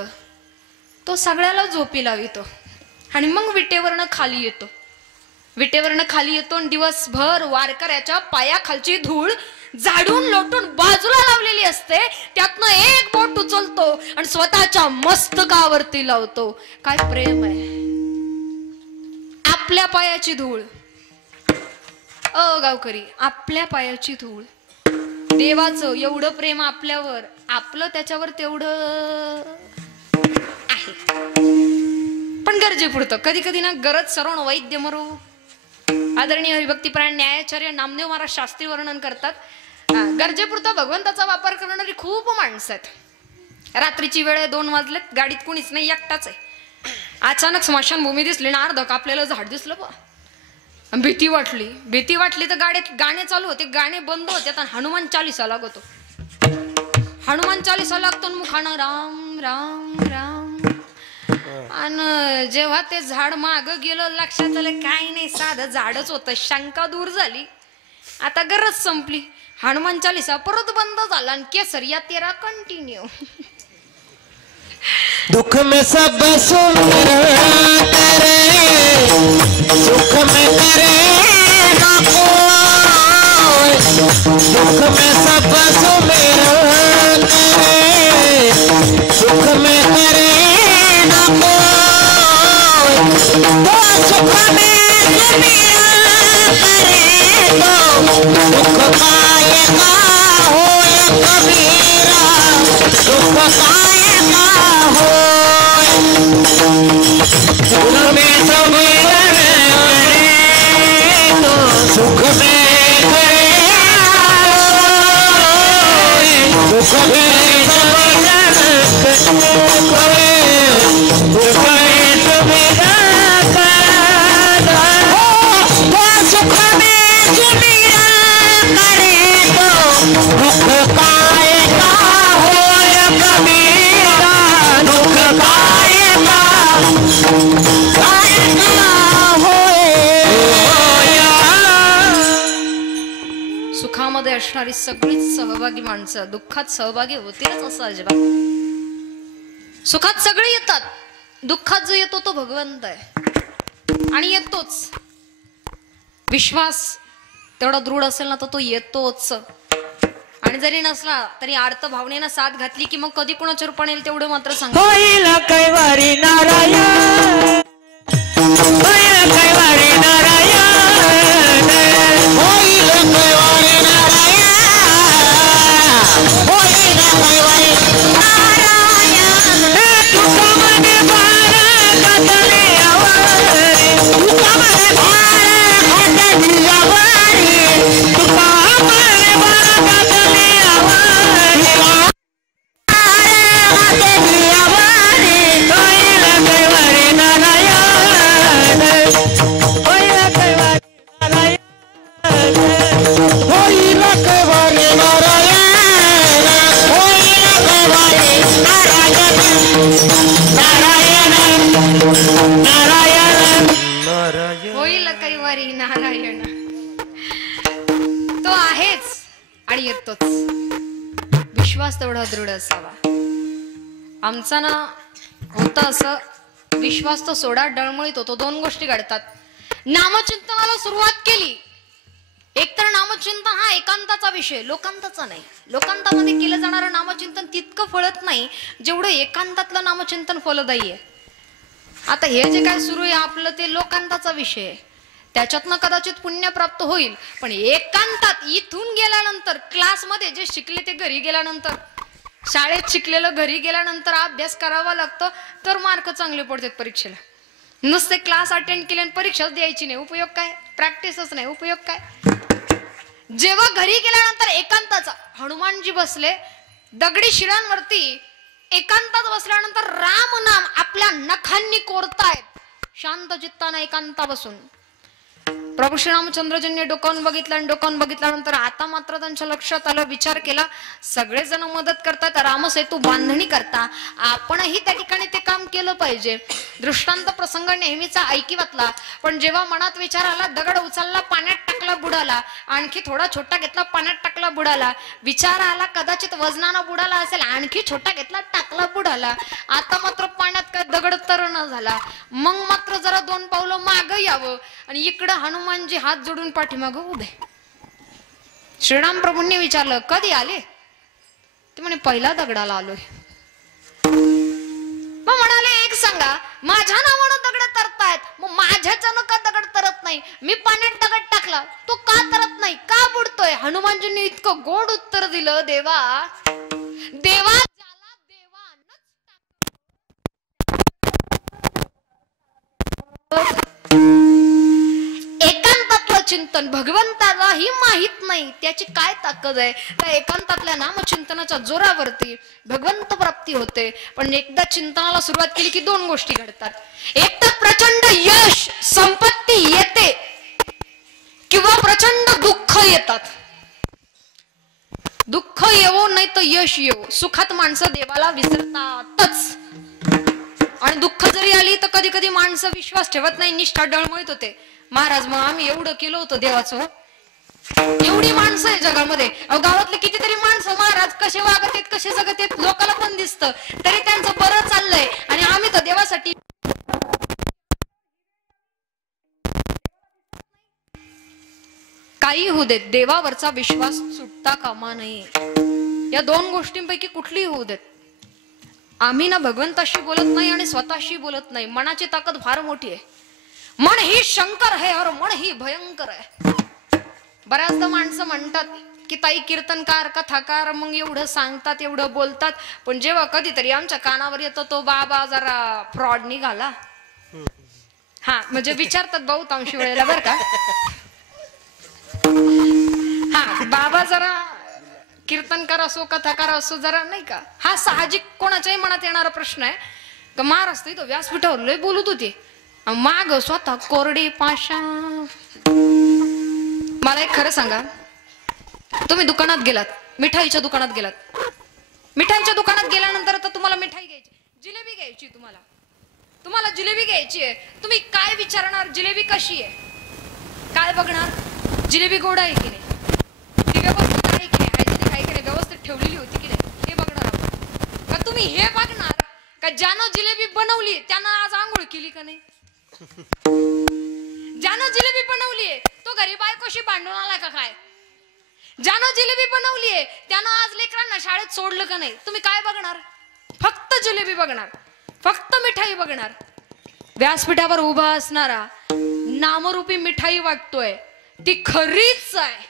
तो सगळ्याला झोपी लावितो. आणि मग विटेवरनं खाली येतो. विटेवरनं खाली येतो आणि दिवसभर वारकऱ्याच्या पायाखालची धूळ झाडून लोटून बाजूला लावलेली असते, त्यातनं एक बोट उचलतो आणि स्वतःच्या मस्तकावरती लावतो. काय प्रेम आहे आपल्या पायाची धूळ. गावकरी, आपल्या पायाची धूळ. देवाचं एवढं प्रेम आपल्यावर, आपलं त्याच्यावर तेवढं आहे, पण गरजेपुरतं. कधी कधी ना गरज सरवण वैद्य मरो. आदरणीय हरिभक्तीपरायण न्यायाचार्य नामदेव महाराज शास्त्री वर्णन करतात, गरजेपुरता भगवंताचा वापर करणारी खूप माणसं आहेत. रात्रीची वेळ आहे, 2 वाजलेत, गाडीत कुणीच नाही, एकटाच आहे. अचानक स्मशानभूमी दिसली ना, अर्ध कापलेलं झाड दिसलं बा. भीती वाटली तर गाडीत गाणे चालू होते, गाणे बंद होते, आणि हनुमान चालीसा लागतो. हनुमान चालीसा लागतो, मुखानं राम राम राम. आणि जेव्हा ते झाड माग गेलं, लक्षात आलं काही नाही, साधं झाडच होतं. शंका दूर झाली, आता गरज संपली. हनुमान चालीसा परत बंद झाला आणि केसरिया तेरा कंटिन्यू. दुख में सब सुंदर करे, सुख में करे ना कोई, दुख में सब सुंदर करे, सुख में करे ना कोई, तो सुख में सुमिरन करे तो दुख पाएगा हो या कबीरा, दुख पाएगा हो। सुख में सुमिरन करे तो सुख में करे, सुख में सुमिरन करे, सुख में सुमिरन करे, तो सुख में सुमिरन करे तो दुख पाएगा हो या कबीरा, दुख पाएगा सुखामध्ये असणारी सगळीच सहभागी माणसं दुःखात सहभागी होतीलच असं अजिबात. सुखात सगळे येतात, दुःखात जो येतो तो भगवंत आहे, आणि येतोच. विश्वास तेवढा दृढ असेल ना तर तो येतोच. आणि जरी नसला तरी आर्त भावनेनं साथ घातली की मग कधी कुणाच्या रूपाने येईल तेवढं मात्र सांगा. होईल कैवारी नारायण, होईल कैवारी नारायण, होईल कैवारी नारायण, होईल कैवारी नारायण. तुका मने भार खातले आवारी, तुका मने भार खातले आवारी, तुका मने भार खातले आवारी, होईल कैवारी नारायण. तो आहेच आणि येतोच. विश्वास तेवढा दृढ असावा. आमचा ना होतं असं, विश्वास तो सोडा डळमळीत होतो. 2 गोष्टी घडतात. नामचिंतनाला सुरुवात केली, एकतर नामचिंतन हा एकांताचा विषय, लोकांताचा नाही. लोकांतामध्ये केलं जाणारं नामचिंतन तितकं फळत नाही जेवढं एकांतातलं नामचिंतन फलदायी आहे. आता हे जे काय सुरू आहे आपलं ते लोकांताचा विषय आहे, त्याच्यातनं कदाचित पुण्य प्राप्त होईल. पण एकांतात इथून गेल्यानंतर, क्लासमध्ये जे शिकले ते घरी गेल्यानंतर, शाळेत शिकलेलं घरी गेल्यानंतर अभ्यास करावा लागतो तर मार्क चांगले पडतात परीक्षेला. नुसते क्लास अटेंड केले आणि परीक्षाच द्यायची नाही, उपयोग काय? प्रॅक्टिसच नाही, उपयोग काय? जेव्हा घरी गेल्यानंतर एकांताचा, हनुमानजी बसले दगडी शिळांवरती, एकांतात बसल्यानंतर राम नाम आपल्या नखांनी कोरतायत, शांत चित्ताने एकांता बसून. प्रभू श्रीरामचंद्रजींनी डोकावून बघितलं आणि डोकावून बघितल्यानंतर आता मात्र त्यांच्या लक्षात आलं, विचार केला, सगळेजण मदत करतात, रामसेतू बांधणी करता, आपणही त्या ठिकाणी ते काम केलं पाहिजे. दृष्टांत प्रसंग नेहमीचा ऐकिवातला, पण जेव्हा मनात विचार आला, दगड उचलला, पाण्यात टाकला, बुडाला, आणखी थोडा छोटा घेतला, पाण्यात टाकला, बुडाला, विचार आला कदाचित वजनानं बुडाला असेल, आणखी छोटा घेतला, टाकला, बुडाला, आता मात्र पाण्यात काय दगड तरण झाला. मग मात्र जरा 2 पावलं माग यावं आणि इकडं हनुमानजी हात जोडून पाठीमाग उभे. श्रीराम प्रभूंनी विचारलं, कधी आले? ते म्हणे, पहिला दगडाला आलोय. मग म्हणाले, एक सांगा, माझ्या नावानं दगड तरतायत, मग माझ्याच्यानं का दगड तरत नाही? मी पाण्यात दगड टाकला, तो का तरत नाही, का बुडतोय? हनुमानजींनी इतकं गोड उत्तर दिलं, देवा देवा ज्याला एकांतातलं चिंतन भगवंतालाही माहित नाही त्याची काय ताकद आहे. त्या एकांतातल्या नामचिंतनाच्या जोरावरती भगवंत प्राप्ती होते. पण एकदा चिंतनाला सुरुवात केली की 2 गोष्टी घडतात. एक तर प्रचंड यश संपत्ती येते किंवा प्रचंड दुःख येतात. दुःख येवो नाही तर यश येवो, सुखात माणसं देवाला विसरतातच. आणि दुःख जरी आली तर कधी कधी माणसं विश्वास ठेवत नाही, निष्ठा डळमळीत होते. महाराज, मग आम्ही एवढं केलं होतं देवाचं, एवढी माणसं आहे जगामध्ये, गावातले कितीतरी माणसं महाराज कसे वागत आहेत, कसे जगत आहेत, लोकांना पण दिसतं, तरी त्यांचं बरं चाललंय आणि आम्ही तर देवासाठी. काही होऊ देत, देवावरचा विश्वास सुटता कामा नये. या 2 गोष्टींपैकी कुठलीही होऊ देत. आम्ही ना भगवंताशी बोलत नाही आणि स्वतःशी बोलत नाही. मनाची ताकद फार मोठी आहे. मन ही शंकर है और मन ही भयंकर है. बऱ्याचदा माणसं म्हणतात की ताई कीर्तनकार कथाकार, मग एवढं सांगतात, एवढं बोलतात, पण जेव्हा कधीतरी आमच्या कानावर येतो तो बाबा जरा फ्रॉड निघाला, हा म्हणजे विचारतात बहुतांशी वेळेला बर का, हा बाबा जरा कीर्तनकार असो कथाकार असो जरा नाही का, हा साहजिक कोणाच्याही मनात येणारा प्रश्न आहे. का महाराज तो व्यासपीठावर लय बोलत होते, माग स्वतः कोरडी पाषा. मला एक खरं सांगा, तुम्ही दुकानात गेलात, मिठाईच्या दुकानात गेलात, मिठाईच्या दुकानात गेल्यानंतर तर तुम्हाला मिठाई घ्यायची, जिलेबी घ्यायची, तुम्हाला जिलेबी घ्यायची आहे. तुम्ही काय विचारणार? जिलेबी कशी आहे? काय बघणार? जिलेबी गोड आहे की नाही, ती व्यवस्थित आहे की नाही, हायजेनिक आहे की नाही, व्यवस्थित ठेवलेली होती की नाही, हे बघणार आपण. का तुम्ही हे बघणार का ज्यानं जिलेबी बनवली त्यानं आज आंघोळ केली का नाही? ज्यानं जिलेबी बनवलीये तो घरी बायकोशी भांडून आला का काय? ज्यानं जिलेबी बनवलीये त्यानं आज लेकरांना शाळेत सोडलं का नाही? तुम्ही काय बघणार? फक्त जिलेबी बघणार, फक्त मिठाई बघणार. व्यासपीठावर उभा असणारा नामरूपी मिठाई वाटतोय ती खरीच आहे.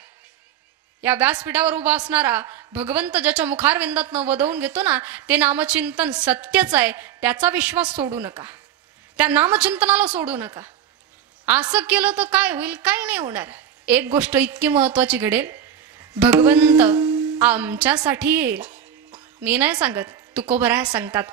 या व्यासपीठावर उभा असणारा भगवंत ज्याच्या मुखारविंदातनं वदवून घेतो ना, ते नामचिंतन सत्यच आहे. त्याचा विश्वास सोडू नका, त्या नामचिंतनाला सोडू नका. असं केलं तर काय होईल? काही नाही होणार. एक गोष्ट इतकी महत्वाची घडेल, भगवंत आमच्यासाठी येईल. मी नाही सांगत, तुकोबराय सांगतात.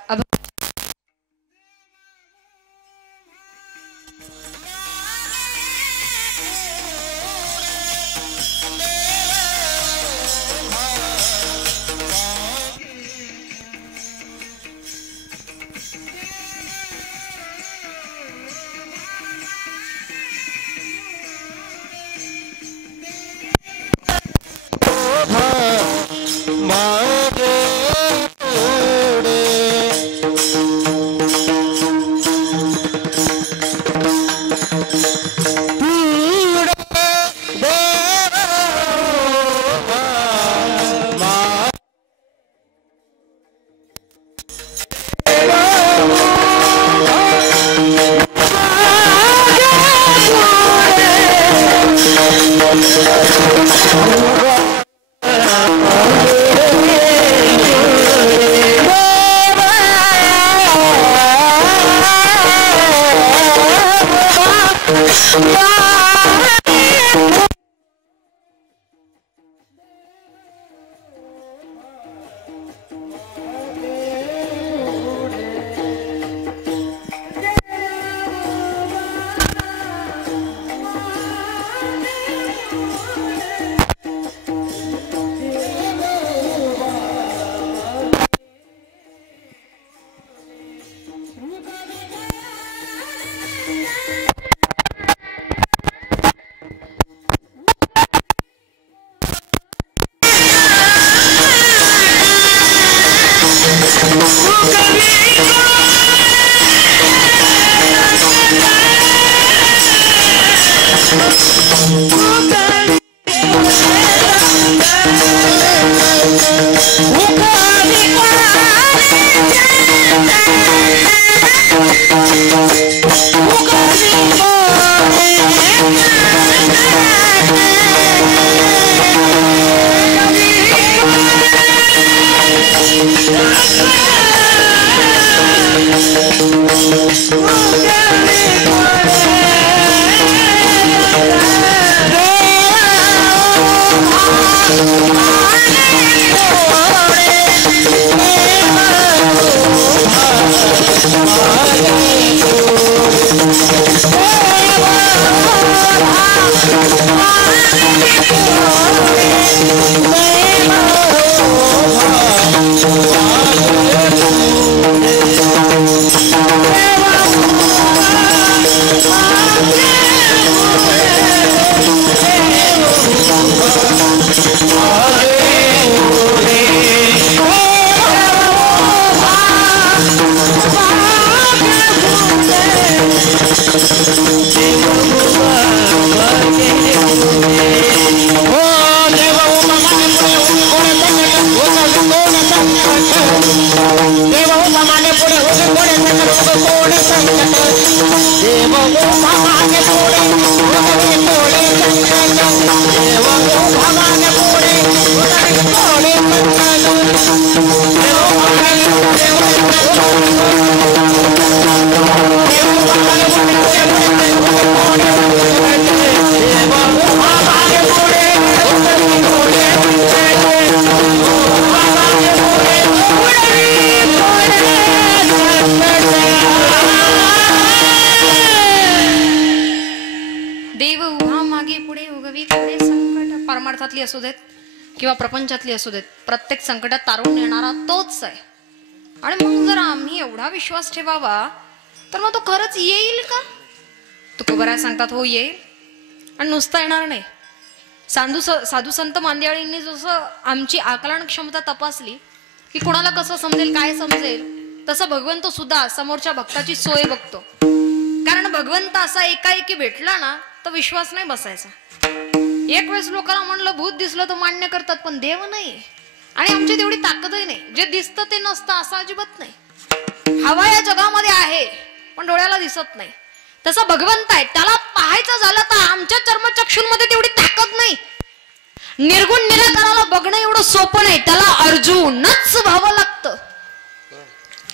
उगवी उगवी कडे संकट, परमार्थातली असू देत किंवा प्रपंचातली असू देत, प्रत्येक संकटात तारून येणारा तोच आहे. आणि मग जर आम्ही एवढा विश्वास ठेवावा तर मग तो खरंच येईल का? तुकोबराय सांगतात हो येईल, आणि नुसता येणार नाही. साधू संत मांदियाळींनी जसं आमची आकलन क्षमता तपासली की कोणाला कसं समजेल काय समजेल, तसं भगवंत सुद्धा समोरच्या भक्ताची सोय बघतो. कारण भगवंत असा एकाएकी भेटला ना तर विश्वास नाही बसायचा. एक वेळेस लोकांना म्हणलं भूत दिसलं तर मान्य करतात, पण देव नाही. आणि आमची तेवढी ताकदही नाही. जे दिसतं ते नसतं असं अजिबात नाही. हवा या जगामध्ये आहे पण डोळ्याला दिसत नाही. तसा भगवंत आहे, त्याला पाहायचं झालं तर आमच्या चर्मचक्षुंमध्ये तेवढी ताकद नाही. निर्गुण निराकाराला बघणं एवढं सोपं नाही, त्याला अर्जुनच व्हावं लागतं.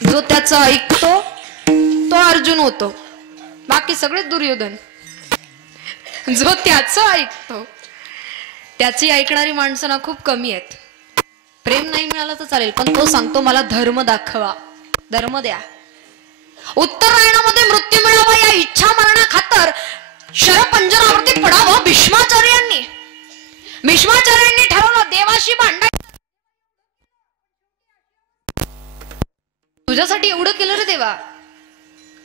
जो त्याचं ऐकतो तो अर्जुन होतो, बाकी सगळे दुर्योधन. जो त्याचं ऐकतो त्याची ऐकणारी माणसं ना खूप कमी आहेत. प्रेम नाही मिळालं तर चालेल, पण तो सांगतो मला धर्म दाखवा, धर्म द्या. उत्तरायणामध्ये मृत्यू मिळावा या इच्छा मरणा खातर शरपंजरावरती पडावं भीष्माचार्यांनी. भीष्माचार्यांनी ठरवलं देवाशी भांडायचं. तुझ्यासाठी एवढं केलं रे देवा,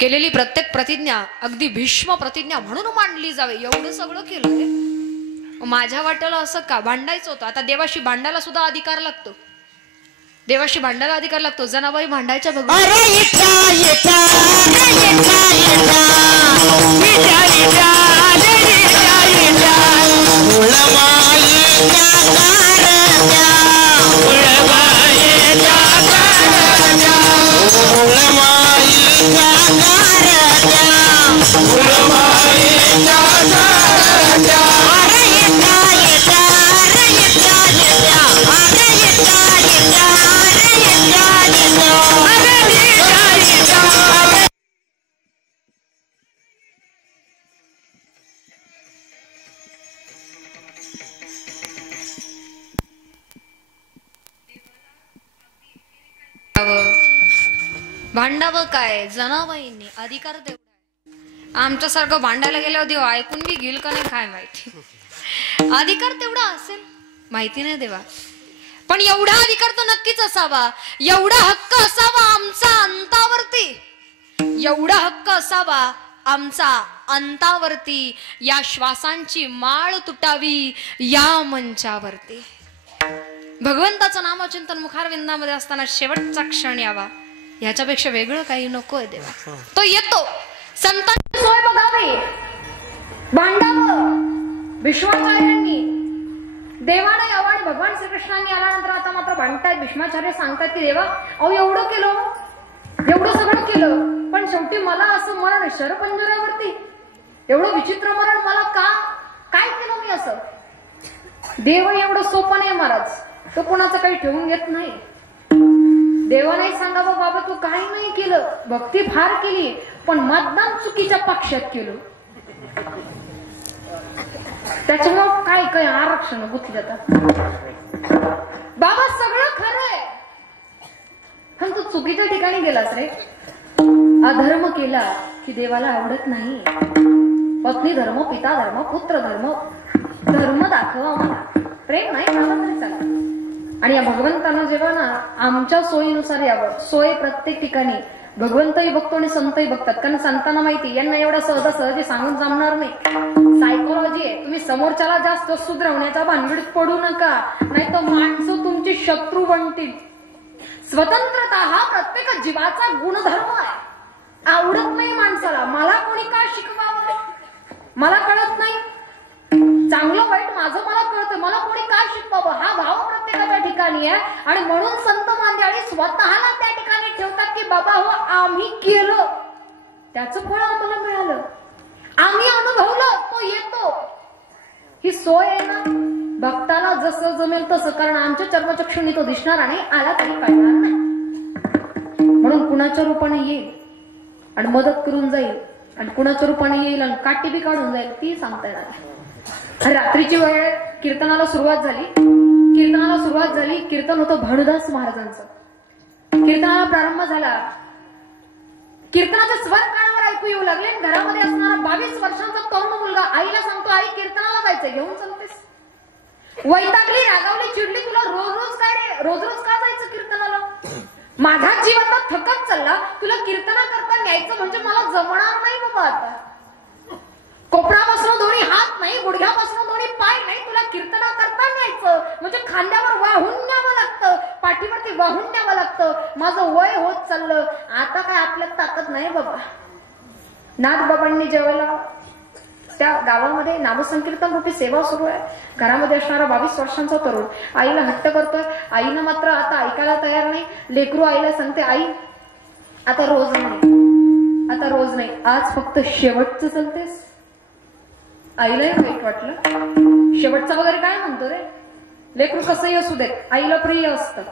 केलेली प्रत्येक प्रतिज्ञा अगदी भीष्म प्रतिज्ञा म्हणून मांडली जावे, एवढं सगळं केलं रे. माझ्या वाट्याला असं का भांडायचं होतं? आता देवाशी भांडायला सुद्धा अधिकार लागतो. देवाशी भांडायला अधिकार लागतो. जनाबाई भांडायच्या बघ. भांडावं काय? जनाबाईंनी अधिकार तेवढा. आमच्यासारखं भांडायला गेल्यावर देव ऐकून बी घेईल का नाही काय माहिती. अधिकार तेवढा असेल माहिती नाही देवा, पण एवढा अधिकार तर नक्कीच असावा. एवढा हक्क असावा आमचा अंतावरती, एवढा हक्क असावा आमचा अंतावरती. या श्वासांची माळ तुटावी या मंचावरती. भगवंताचं नामचिंतन मुखारविंदामध्ये असताना शेवटचा क्षण यावा, ह्याच्यापेक्षा वेगळं काही नकोय देवा. तो येतो. संतांची सोय बघावी, भांडावं. भीष्माचार्यांनी देवाला यावं आणि भगवान श्रीकृष्णांनी आल्यानंतर आता मात्र भांडतायत. भीष्माचार्य सांगतात की देवा अहो एवढं केलं, एवढं सगळं केलं, पण शेवटी मला असं मरण शरपंजरावरती, एवढं विचित्र मरण मला का? काय केलं मी असं? देव एवढं सोपं नाही महाराज, तो कोणाचं काही ठेवून घेत नाही. देवा नाही सांगावं बाबा तू काही नाही केलं, भक्ती फार केली, पण मतदान चुकीच्या पक्षात केलं, त्याच्यामुळे काय काय आरक्षण गुंतले जातात. बाबा सगळं खरं आहे, पण तू चुकीच्या ठिकाणी गेलास रे. अधर्म केला की देवाला आवडत नाही. पत्नी धर्म, पिता धर्म, पुत्र धर्म, धर्म दाखवा मला. प्रेम नाही मला तरी चालेल. आणि या भगवंतांना जेव्हा ना आमच्या सोयीनुसार यावं, सोय प्रत्येक ठिकाणी भगवंतही बघतो आणि संतही बघतात. कारण संतांना माहिती यांना एवढा सहजासहजी सांगून जमणार नाही. सायकोलॉजी आहे. तुम्ही समोरच्याला जास्त सुधरवण्याच्या भानगडीत पडू नका, नाही तर माणसं तुमची शत्रू बनतील. स्वतंत्रता हा प्रत्येक जीवाचा गुणधर्म आहे. आवडत नाही माणसाला, मला कोणी का शिकवावं, मला कळत नाही, चांगलं वाईट माझं मला कळतं, मला कोणी काय शिकवावं, हा भाव प्रत्येकाच्या ठिकाणी आहे. आणि म्हणून संत मांदियाळी स्वतःला त्या ठिकाणी ठेवतात की बाबा हो आम्ही केलं त्याचं फळ आम्हाला मिळालं, आम्ही अनुभवलं, तो येतो. ही सोय आहे ना, भक्ताला जसं जमेल तसं, कारण आमच्या चर्मचक्षुंनी तो दिसणार आणि आला तरी कळणार नाही. म्हणून कुणाच्या रूपाने येईल आणि मदत करून जाईल, आणि कुणाच्या रूपाने येईल आणि काठी बी काढून जाईल ती सांगता येणार नाही. रात्रीची वेळ, कीर्तनाला सुरुवात झाली. कीर्तन होतं भानुदास महाराजांचं. कीर्तनाला प्रारंभ झाला. कीर्तनाचे स्वर कानावर ऐकू येऊ लागले. घरामध्ये असणारा 22 वर्षांचा तरुण मुलगा आईला सांगतो, आई कीर्तनाला जायचंय, घेऊन चलतेस? वैतागली, रागावली, चिडली, तुला रोज रोज काय रे, रोज रोज का जायचं कीर्तनाला? माझा जीव आता थकत चालला, तुला कीर्तना करता न्यायचं म्हणजे मला जमणार नाही बाबा. आता कोपरापासून दोन्ही हात नाही, गुडघ्यापासून दोन्ही पाय नाही, तुला कीर्तना करता न्यायचं म्हणजे खांद्यावर वाहून न्यावं लागतं, पाठीवरती वाहून न्यावं लागतं. माझं वय होत चाललं, आता काय आपल्यात ताकद नाही बाबा. नाथबाबांनी जेवायला त्या गावामध्ये नामसंकीर्तन रूपी सेवा सुरू आहे. घरामध्ये असणारा 22 वर्षांचा तरुण आईला हट्ट करतोय. आईनं मात्र आता ऐकायला तयार नाही. लेकरू आईला सांगते, आई आता रोज नाही, आता रोज नाही, आज फक्त शेवटचं चलतेस. आईलाही वाईट वाटलं. शेवटचं वगैरे काय म्हणतो रे, लेकरू कसंही असू देत, आईला प्रिय असतं.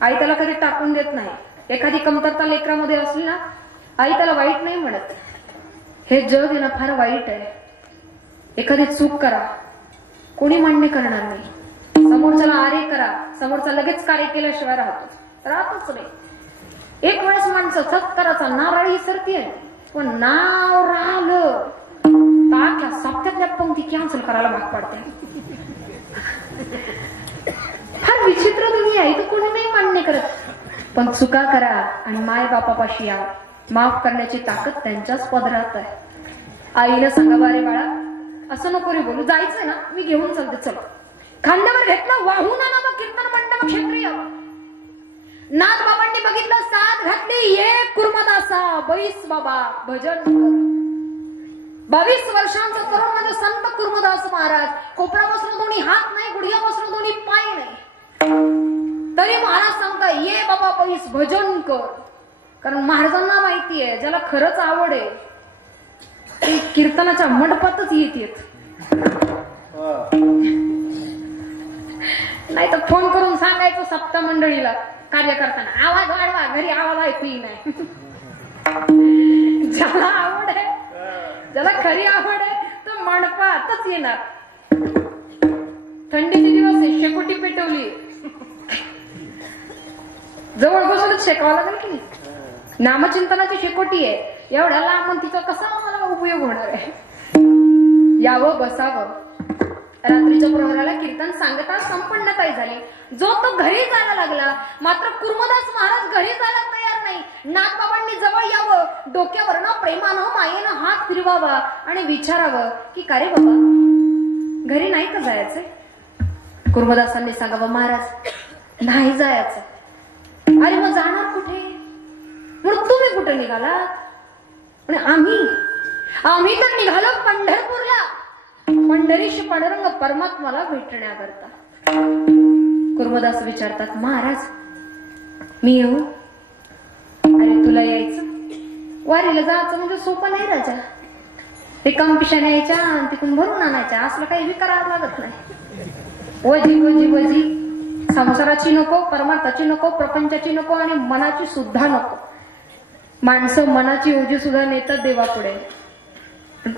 आई त्याला कधी टाकून देत नाही. एखादी कमतरता लेकरामध्ये असली ना, आई त्याला वाईट नाही म्हणत. हे जग आहे ना फार वाईट आहे. एखादी चूक करा, कोणी मान्य करणार नाही. समोरच्याला आरे करा, समोरचा लगेच कार्य केल्याशिवाय राहतच नाही. एक वेळेस माणसं सत्काराचा नारळी सरती आहे, पण नाव राहिलं टाक्या सप्त्यातल्या पंक्ती कॅन्सल करायला भाग पडते. फार विचित्र दुनिया आहे, तर कोणी नाही मान्य करत. पण चुका करा आणि माय बापापाशी या, माफ करण्याची ताकद त्यांच्याच पदरात आहे. आईनं सांगा, बारे बाळा असं नको रे बोलू, जायचंय ना, मी घेऊन चालते, चलो. खांद्यावर घेतलं, वाहून आला मग कीर्तन मंडप क्षेत्रीय. नाथबाबांनी बघितलं, साथ घातली, ये कुर्मदासा बैस बाबा भजन. 22 वर्षांचा तरुण म्हणजे संत कुर्मदास महाराज. कोपरापासून दोन्ही हात नाही, गुडघ्यापासून दोन्ही पाय नाही, तरी महाराज सांगता, ये बाबा बैस भजन कर. कारण महाराजांना माहिती आहे, ज्याला खरंच आवड आहे ते कीर्तनाच्या मंडपातच येत. नाही तर फोन करून सांगायचं सप्ताह मंडळीला कार्य करताना, आवाज वाढवा, घरी आवाज ऐकू नाही. ज्याला आवड आहे, ज्याला खरी आवड आहे, तो मंडपातच येणार. थंडीचे दिवस आहे, शेकोटी पेटवली, जवळ बसूनच शेकावं लागेल की नाही. नामचिंतनाची शेकोटी आहे, एवढ्या लांबून तिचा कसा मला उपयोग होणार आहे. यावं बसावं. रात्रीच्या प्रहराला कीर्तन सांगता संपन्नताई झाली. जो तो घरी जायला लागला. मात्र कुर्मदास महाराज घरी जायला तयार नाही. नाथबाबांनी जवळ यावं, डोक्यावरनं प्रेमानं मायेनं हात फिरवावा आणि विचारावं की का रे बाबा घरी नाही का जायचंय. कुर्मदासांनी सांगावं, महाराज नाही जायचं. अरे मग जाणार कुठे, म्हणून तुम्ही कुठे निघालात. आणि आम्ही तर निघालो पंढरपूरला, पंढरीश पांडुरंग परमात्माला भेटण्याकरता. कुर्मदास विचारतात, महाराज मी येऊ. अरे तुला यायचं, वारीला जायचं म्हणजे सोपं नाही राजा. ते पिशाने यायच्या आणि तिकडून भरून आणायच्या, असलं काही बी करावं लागत नाही. वजी वजी वजी, संसाराची नको, परमार्थाची नको, प्रपंचाची नको आणि मनाची सुद्धा नको. माणसं मनाची ओझी सुद्धा नेतात देवापुढे,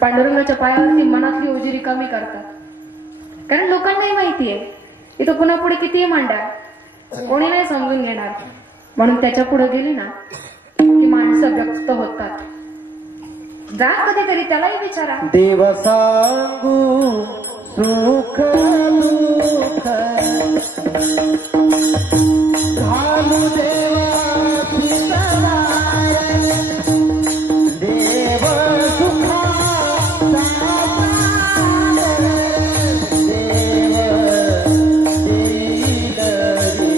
पांडुरंगाच्या पायावरती मनातली ओझी रिकामी करतात. कारण लोकांनाही माहिती आहे इथं पुन्हा पुढे कितीही मांडा, कोणी नाही समजून घेणार. म्हणून त्याच्या पुढे गेली ना की माणसं व्यक्त होतात. जा कधीतरी त्यालाही विचारा. देव सांगू सुख दुःख घालू देवाची सवार, देव सुखाचा पार, देव देईल रीता, देव देईल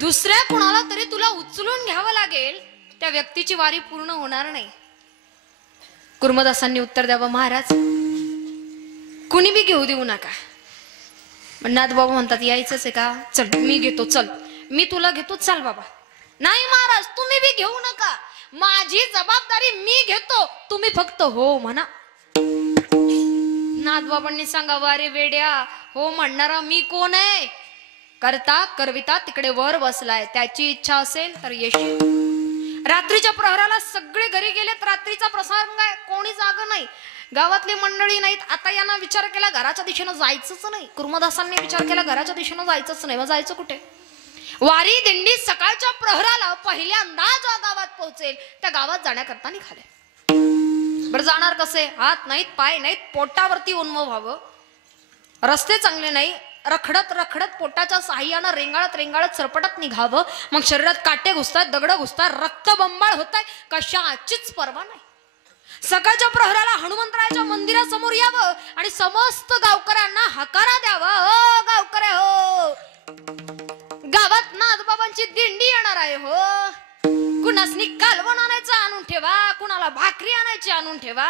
दुसऱ्या कुणाला तरी तुला उचलून घ्यावं लागेल, त्या व्यक्तीची वारी पूर्ण होणार नाही. कुर्मदासांनी उत्तर द्यावं, महाराज कुणी बी घेऊ देऊ नका. नाथ बाबा म्हणतात यायचंच आहे का, चल मी घेतो, चल मी तुला घेतो, चल बाबा. नाही महाराज तुम्ही बी घेऊ नका, माझी जबाबदारी मी घेतो, तुम्ही फक्त हो म्हणा. नाथ बाबांनी सांगावं, अरे वेड्या, हो म्हणणारा मी कोण आहे? करता करविता तिकडे वर बसलाय, त्याची इच्छा असेल तर येशील. रात्रीच्या प्रहराला सगळे घरी गेलेत, रात्रीचा प्रसंग आहे, कोणी जाग नाही, गावातली मंडळी नाहीत. आता यांना विचार केला घराच्या दिशेनं जायचंच नाही. कुर्मदासांनी विचार केला घराच्या दिशेनं जायचंच नाही, मग जायचं कुठे? वारी दिंडी सकाळच्या प्रहराला पहिल्यांदा ज्या गावात पोहोचेल त्या गावात जाण्याकरता निघाले. बरं जाणार कसे? हात नाहीत, पाय नाहीत, पोटावरती उन्मव व्हावं, रस्ते चांगले नाही, रखडत रखडत पोटाच्या साह्यानं रेंगाळत रेंगाळत सरपटत निघावं. मग शरीरात काटे घुसतात, दगड घुसतात, रक्तबंबाळ होत आहे, कशाचीच पर्वा नाही. सकाळच्या प्रहराला हनुमंतरायाच्या मंदिरासमोर यावं आणि समस्त गावकऱ्यांना हकारा द्यावा, हो गावकरे हो, गावात नाथबाबांची दिंडी येणार आहे हो. कुणासनी कालवण आणायचं आणून ठेवा, कुणाला भाकरी आणायची आणून ठेवा.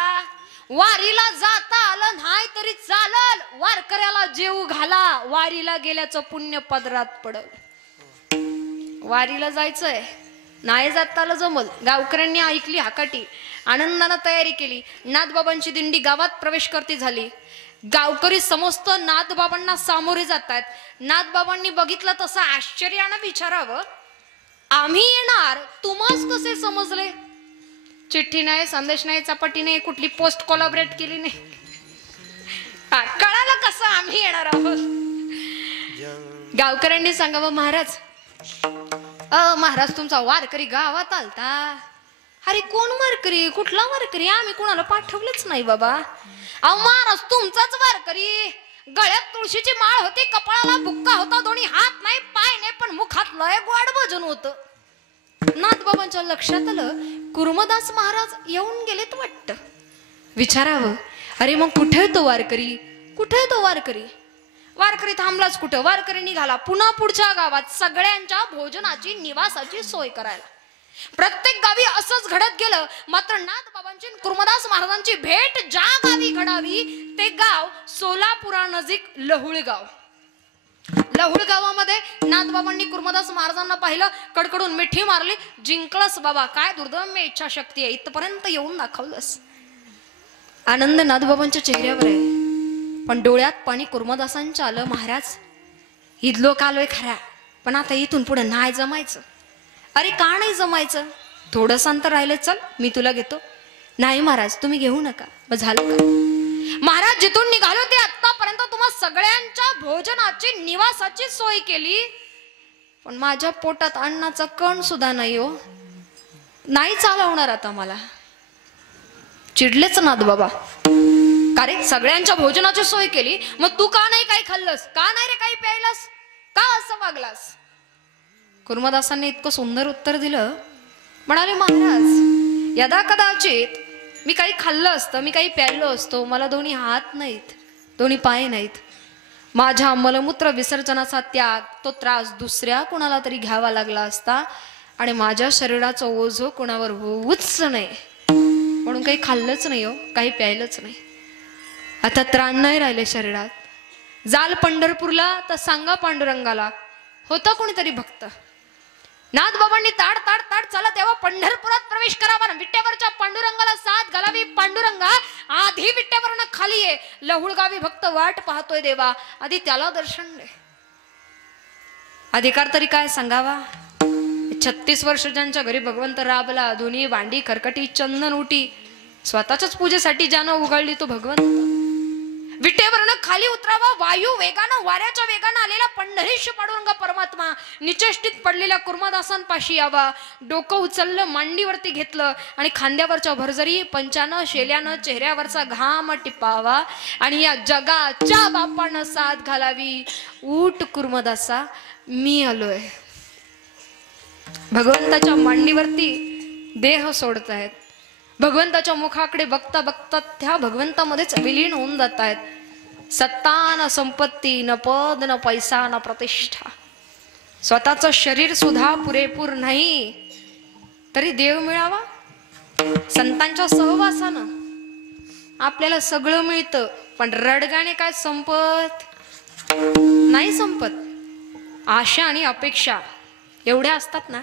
वारीला जाता आलं नाही तरी चालल, वारकऱ्याला जेऊ घाला, वारीला गेल्याचं पुण्य पदरात पडल. वारीला जायचंय, नाही जाता आलं जमल. गावकऱ्यांनी ऐकली हाकाटी, आनंदानं तयारी केली. नाथबाबांची दिंडी गावात प्रवेश करती झाली. गावकरी समस्त नाथबाबांना सामोरे जातात. नाथबाबांनी बघितलं तसं आश्चर्यानं विचारावं, आम्ही येणार तुम्हास कसे समजले? चिठ्ठी नाही, संदेश नाही, चपाटी नाही, कुठली पोस्ट कोलॅबरेट केली नाही, कळालं कसं आम्ही येणार आहोत? गावकऱ्यांनी सांगावं, महाराज महाराज तुमचा वारकरी गावात आलता. अरे कोण वारकरी? कुठला वारकरी? आम्ही कुणाला पाठवलंच नाही बाबा. अहो महाराज तुमचाच वारकरी, गळ्यात तुळशीची माळ होती, कपाळाला बुक्का होता, दोन्ही हात नाही, पाय नाही, पण मुखात लय गोड भजन होतं. नाथबाबांच्या लक्षात आलं कुर्मदास महाराज येऊन गेलेत वाटतं. विचारावं, अरे मग कुठे तो वारकरी? कुठे तो वारकरी? वारकरी थांबलाच कुठं? वारकरी निघाला पुन्हा पुढच्या गावात सगळ्यांच्या भोजनाची निवासाची सोय करायला. प्रत्येक गावी असंच घडत गेलं. मात्र नाथबाबांची कुर्मदास महाराजांची भेट ज्या गावी घडावी ते गाव सोलापुरानजीक लहुळ गाव. लहुळ गावामध्ये नाथबाबांनी कुर्मदास महाराजांना पाहिलं, कडकडून मिठी मारली, जिंकलंस बाबा, काय दुर्दम्य इच्छाशक्ती आहे, इथपर्यंत येऊन दाखवलंस. आनंद नाथबाबांच्या चेहऱ्यावर आहे, पण डोळ्यात पाणी कुर्मदासांच्या आलं. महाराज इथलो कालोय खरा, पण आता इथून पुढे नाही जमायचं. अरे का नाही जमायचं? थोडंसं अंतर राहिलं, चल मी तुला घेतो. नाही महाराज तुम्ही घेऊ नका. मग झालं का? महाराज जिथून निघालो ते आतापर्यंत तुम्हा सगळ्यांच्या भोजनाची निवासाची सोय केली, पण माझ्या पोटात अन्नाचा कण सुद्धा नाही हो, नाही चालवणार आता मला. चिडलेच नाथ बाबा, का रे सगळ्यांच्या भोजनाची सोय केली, मग तू का नाही काही खाल्लंस? का नाही रे काही प्यायलास? का असं वागलास? कुर्मदासांनी इतकं सुंदर उत्तर दिलं. म्हणाले, महाराज यदा कदाचित मी काही खाल्लं असतं, मी काही प्यायलो असतो, मला दोन्ही हात नाहीत, दोन्ही पाय नाहीत, माझ्या मलमूत्र विसर्जनाचा त्याग, तो त्रास दुसऱ्या कुणाला तरी घ्यावा लागला असता आणि माझ्या शरीराचं ओझं कुणावर होऊच नाही, म्हणून काही खाल्लंच नाही हो, काही प्यायलंच नाही. आता त्राण नाही राहिले शरीरात. जाल पंढरपूरला तर सांगा पांडुरंगाला, होता कोणीतरी भक्त. नाथबाबांनी ताड ताड ताड चला तेव्हा पंढरपुरात प्रवेश करावा, विट्यावरच्या पांडुरंगाला साथ घालावी. पांडुरंगा आधी विट्यावरनं खाली ये, लहुळगावी भक्त वाट पाहतोय देवा, आधी त्याला दर्शन दे. अधिकार तरी काय सांगावा? 36 वर्ष ज्यांच्या घरी भगवंत राबला, धुनी भांडी खरकटी चंदन उटी, स्वतःच्याच पूजेसाठी ज्यानं उघडली तो भगवंत. विटेवरनं खाली उतरावा, वायू वेगानं वाऱ्याच्या वेगानं आलेला पंढरीश पांडुरंग परमात्मा निचेष्टित पडलेल्या कुर्मदासांपाशी यावा. डोकं उचललं, मांडीवरती घेतलं आणि खांद्यावरच्या भरजरी पंचानं शेल्यानं चेहऱ्यावरचा घाम टिपावा आणि या जगाच्या बापानं साथ घालावी. उठ कुर्मदासा, मी आलोय. भगवंताच्या मांडीवरती देह सोडतायत, भगवंताच्या मुखाकडे बघता बघता त्या भगवंतामध्येच विलीन होऊन जात आहेत. सत्ता न संपत्ती, न पद, न पैसा, न प्रतिष्ठा, स्वतःचं शरीर सुद्धा पुरेपूर नाही तरी देव मिळावा. संतांच्या सहवासानं आपल्याला सगळं मिळतं. पण रडगाणे काय संपत नाही संपत. आशा आणि अपेक्षा एवढ्या असतात ना.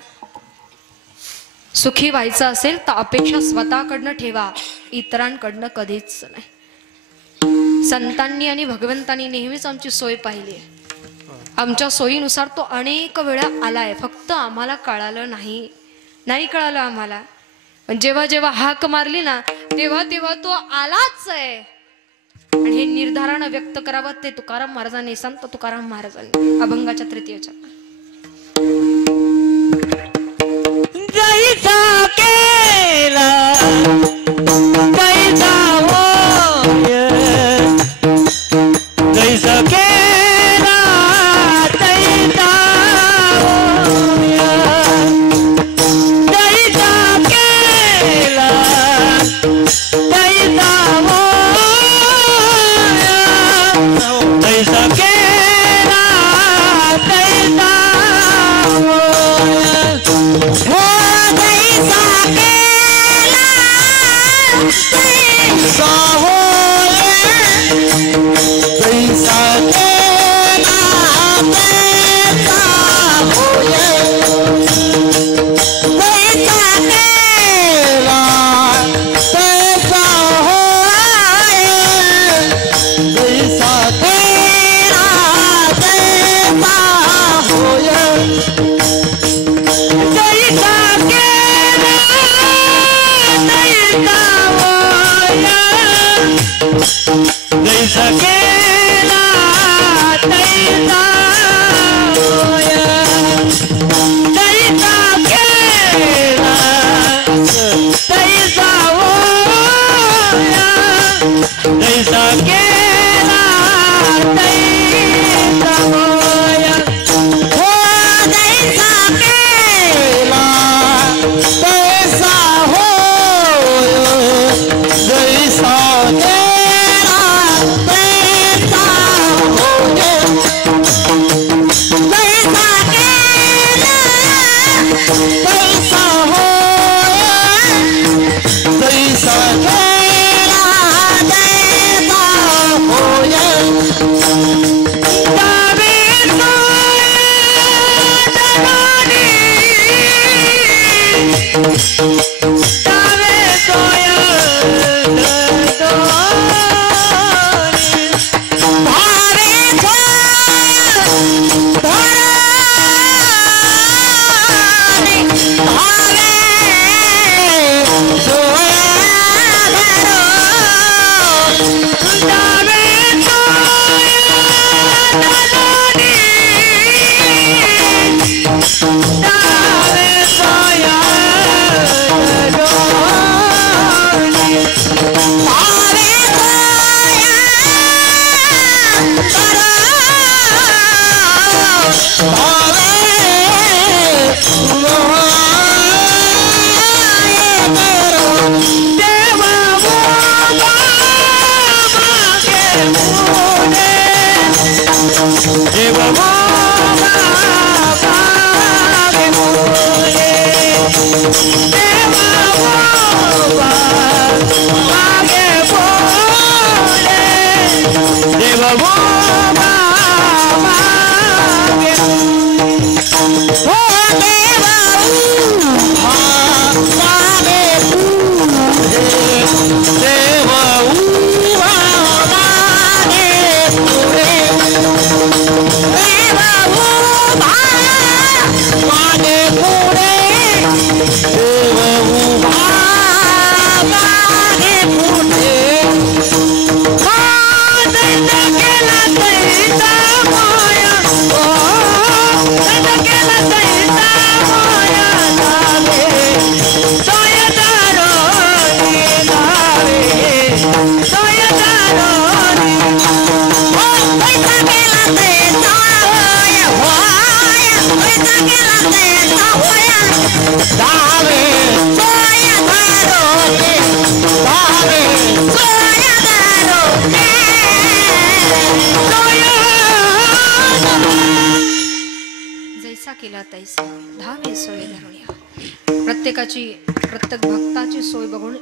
सुखी व्हायचं असेल तर अपेक्षा स्वतःकडनं ठेवा, इतरांकडनं कधीच नाही. संतांनी आणि भगवंतांनी नेहमीच आमची सोय पाहिली आहे. आमच्या सोयीनुसार तो अनेक वेळा आलाय, फक्त आम्हाला कळालं नाही कळालं आम्हाला. पण जेव्हा जेव्हा हाक मारली ना तेव्हा तेव्हा तो आलाच आहे. आणि हे निर्धारानं व्यक्त करावं ते तुकाराम महाराजांनी, संत तुकाराम महाराजांनी अभंगाच्या तृतीयच्या. जैसा केला तैसा होय, जैसा केला तैसा होय, जैसा केला तैसा होय, जैसा केला तैसा होय. हो जैसा केला तैसा होय, जैसा केला तैसा होय, जैसा केला तैसा होय, जैसा केला तैसा होय, जैसा केला तैसा होय, जैसा केला तैसा होय, जैसा केला तैसा होय, जैसा केला तैसा होय. हो जैसा केला तैसा होय, जैसा केला तैसा होय, जैसा केला तैसा होय, जैसा केला तैसा होय. जावे सोय जावे सोय भावे जैसा केला तैसा धावे सोय धरुण्या. प्रत्येक भक्ताची सोय बघून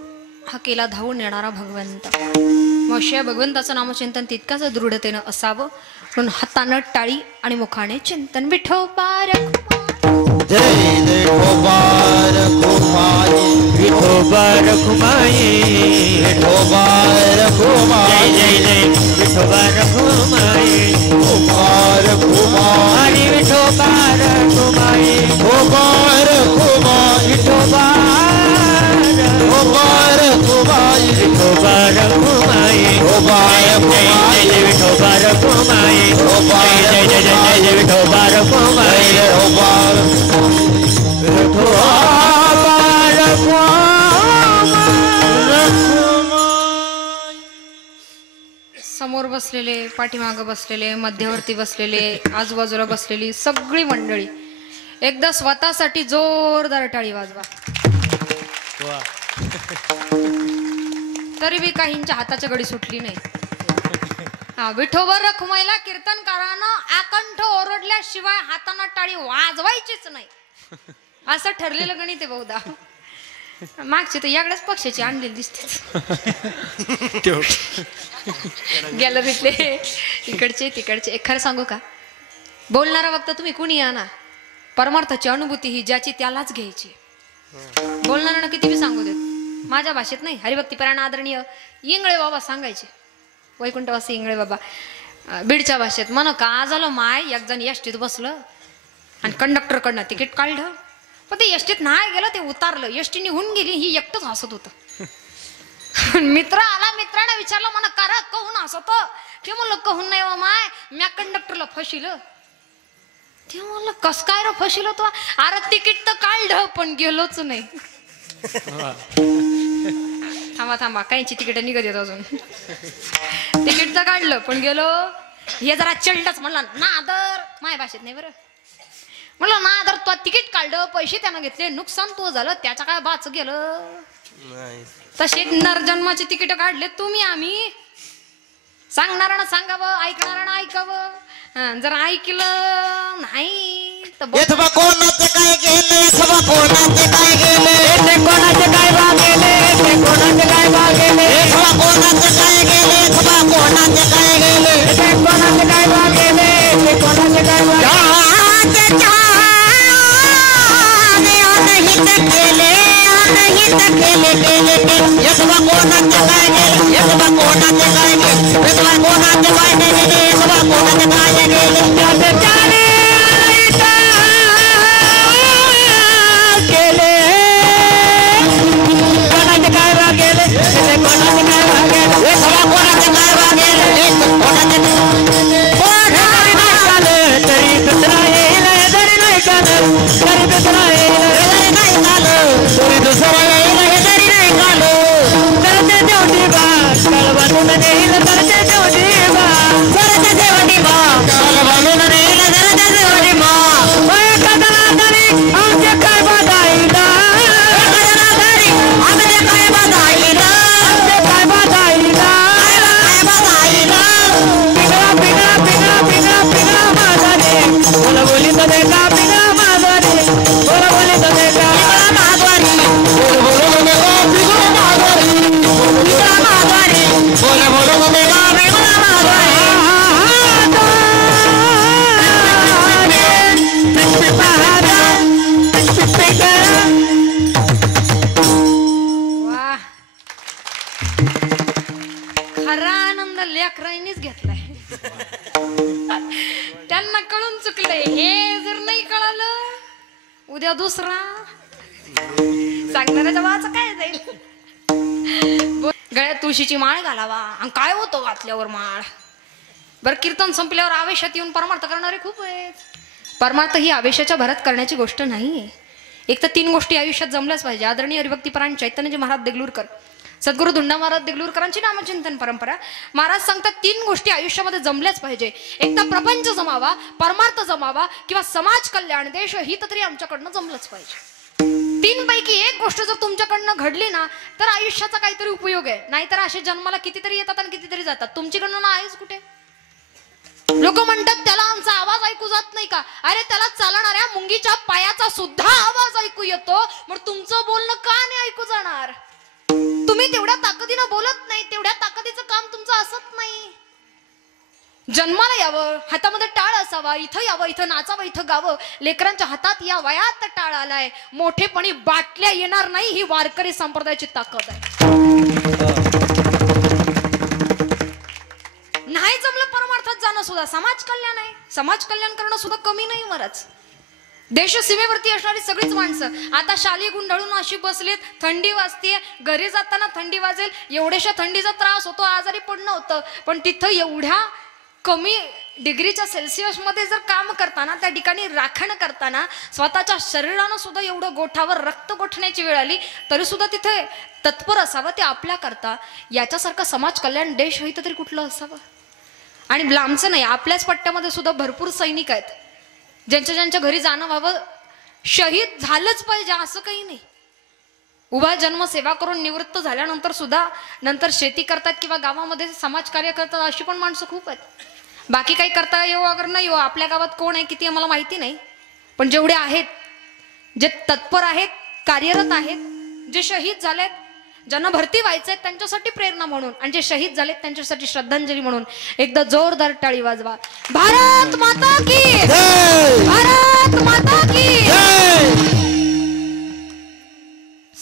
हा केला धावून येणारा भगवंत. मावशी भगवंताचं नामचिंतन तितकाच दृढतेनं असावं म्हणून हातानं टाळी आणि मुखाने चिंतन विठोबा रखुमाई. जय विठोबा रखुमाई विठोबा रखुमाई विठोबा रखुमाई जय जय विठोबा रखुमाई विठोबा रखुमाई विठोबा रखुमाई विठोबा रखुमाई विठोबा रखुमाई विठोबा रखुमाई विठोबा रखुमाई जय विठोबा रखुमाई विठोबा जय जय जय जय विठोबा रखुमाई विठोबा समोर बसलेले, पाठीमागं बसलेले, मध्यवर्ती बसलेले, आजूबाजूला बसलेली सगळी मंडळी एकदा स्वतःसाठी जोरदार टाळी वाजवा. तरी बी काहींच्या हाताच्या घडी सुटली नाही. हा, विठोबा रखुमाईला कीर्तनकारानं आकंठ ओरडल्याशिवाय हाताना टाळी वाजवायचीच नाही असं ठरलेलं गणित आहे बहुधा. मागची तर याकडेच पक्षाची आणलेली दिसते. गॅलरीतले इकडचे तिकडचे. एक खरं सांगू का, बोलणारा वक्त तुम्ही कुणी या ना, परमार्थाची अनुभूती ही ज्याची त्यालाच घ्यायची. बोलणारा किती बी सांगू देत, माझ्या भाषेत नाही, हरिभक्तीपरायण आदरणीय इंगळे बाबा सांगायचे, वैकुंठवासी इंगळे बाबा. बीडच्या भाषेत म्हण का झालं माय, एक जण एसटीत बसलं आणि कंडक्टर कडनं तिकीट काढलं, पण ते एसटीत नाही गेलं, ते उतारलं, एसटी निघून गेली. ही एकटंच हसत होतं. मित्र आला, मित्राने विचारलं म्हणा करा कहून हसत, ते म्हणलं कहून नाही माय, म्या कंडक्टरला फसिलं. ते म्हणलं कस काय रे फसिलं तो, अरे तिकीट तर काढलं पण गेलोच नाही. थांबा थांबा, काहींची तिकीट निघत येत अजून. तिकीट तर काढलं पण गेलो. हे जरा चिल्डच म्हणला नादर, माझ्या भाषेत नाही बरं, म्हणलं नादर तो तिकीट काढलं, पैसे त्यानं घेतले, नुकसान तो झालं, त्याचा काय बाच गेलं. तसे नरजन्माची तिकीट काढले तुम्ही आम्ही. सांगणाऱ्यानं सांगावं, ऐकणाऱ्यानं ऐकावं. जर ऐकलं नाही तर कोणाचे काय गेले, कोणाचे काय गेले, कोणाचे काय भागेले, कोणाचे काय भागेले, कोणाचे काय गेले, कोणाचे काय गेले, कोणाचे काय भागेले, कोणाचे काय केले केले केले यशवा कोणाचे काय गेले, यशवा कोणाचे काय गेले, यशवा कोणाचे काय गेले, यशवा कोणाचे काय गेले, केले कोणाचे काय भागेले, कोणाचे काय भागेले, यशवा कोणाचे काय भागेले, कोणाचे तरी दुसरा येईल, तरी नाही काल, तरी दुसरा येईल, तरी नाही काल, तरी दुसरा येईल, तरी नाही काल, करते देवटी बा काल बांधून नेईल, करते देवटी बा, करते देवटी बा काल बांधून नेईल, करते देवटी बा. कदला तरी आमचे काय बाधाईला, कदला तरी आमचे काय बाधाईला, आमचे काय बाधाईला, काय बाधाईला, पिंगळा पिंगळा पिंगळा पिंगळा पिंगळा माझा रे, बोला बोली तो देखा पिंगळा माझा रे, बोला बोली तो देखा पिंगळा माझा रे, बोला बोला तो देखा पिंगळा माझा रे, पिंगळा माझा रे, बोला बोला तो देखा पिंगळा माझा रे. वा, खरा आनंद लेकरांनीच घेतलाय. त्यांना कळून चुकलंय. हे जर नाही कळालं उद्या दुसरा सांगणाऱ्याच्या वाचा काय जाईल. गळ्यात तुळशीची माळ घालावा. आणि काय होतं घातल्यावर माळ. बरं, कीर्तन संपल्यावर आवेशात येऊन परमार्थ करणारे खूप आहेत. परमार्थ ही आवेशाच्या भरात करण्याची गोष्ट नाही. एक तर 3 गोष्टी आयुष्यात जमल्याच पाहिजे. आदरणीय हरिभक्तीपरायण चैतन्यजी महाराज देगलूरकर, सद्गुरू धुंडा महाराज देगलूरकरांची नामचिंतन परंपरा. महाराज सांगतात 3 गोष्टी आयुष्यामध्ये जमल्याच पाहिजे. एक तर प्रपंच जमावा, परमार्थ जमावा, किंवा समाज कल्याण देश हित तरी आमच्याकडनं जमलंच पाहिजे. 3 पैकी एक गोष्ट जर तुमच्याकडनं घडली ना तर आयुष्याचा काहीतरी उपयोग आहे. नाहीतर असे जन्माला कितीतरी येतात आणि कितीतरी जातात. तुमची गणना आहेच कुठे. लोक म्हणतात त्याला आमचा आवाज ऐकू जात नाही का. अरे त्याला चालणाऱ्या मुंगीच्या पायाचा सुद्धा आवाज ऐकू येतो. मग तुमचं बोलणं का नाही ऐकू जाणार. तुम्ही तेवढ्या ताकदीनं बोलत नाही, तेवढ्या ताकदीचं काम तुमचं असत नाही. जन्माला यावं, हातामध्ये टाळ असावा, इथं यावं, इथं नाचावं, इथं गावं. लेकरांच्या हातात या वयात टाळ आलाय. मोठेपणी बाटल्या येणार नाही, ही वारकरी संप्रदायाची ताकद आहे. नाही जमलं परमार्थात जाणं सुद्धा समाज कल्याण आहे. समाज कल्याण करणं सुद्धा कमी नाही बरंच. देश सीमेवरती असणारी सगळीच माणसं आता शाली गुंडाळून अशी बसलीत. थंडी वाजतीये, घरी जाताना थंडी वाजेल एवढ्याशा थंडीचा त्रास होतो, आजारी पडणं होतं. पण तिथं एवढ्या कमी डिग्रीच्या सेल्सिअस मध्ये जर काम करताना, त्या ठिकाणी राखण करताना स्वतःच्या शरीरानं सुद्धा एवढं गोठावर रक्त गोठण्याची वेळ आली तरी सुद्धा तिथे तत्पर असावं ते आपल्या करता. याच्यासारखं समाज कल्याण देश होईत तरी कुठलं असावं. आणि लांबचं नाही, आपल्याच पट्ट्यामध्ये सुद्धा भरपूर सैनिक आहेत ज्यांच्या घरी जाणं व्हावं. शहीद झालंच पाहिजे असं काही नाही. उभा जन्म सेवा करून निवृत्त झाल्यानंतर सुद्धा नंतर शेती करतात किंवा गावामध्ये समाजकार्य करतात अशी पण माणसं खूप आहेत. बाकी काही करता येऊ अगर नाही येऊ, आपल्या गावात कोण आहे किती मला माहिती नाही, पण जेवढे आहेत, जे तत्पर आहेत, कार्यरत आहेत, जे शहीद झालेत, ज्यांना भरती व्हायचंय त्यांच्यासाठी प्रेरणा म्हणून, आणि जे शहीद झालेत त्यांच्यासाठी श्रद्धांजली म्हणून एकदा जोरदार टाळी वाजवा. भारत माता की जय! भारत माता की जय!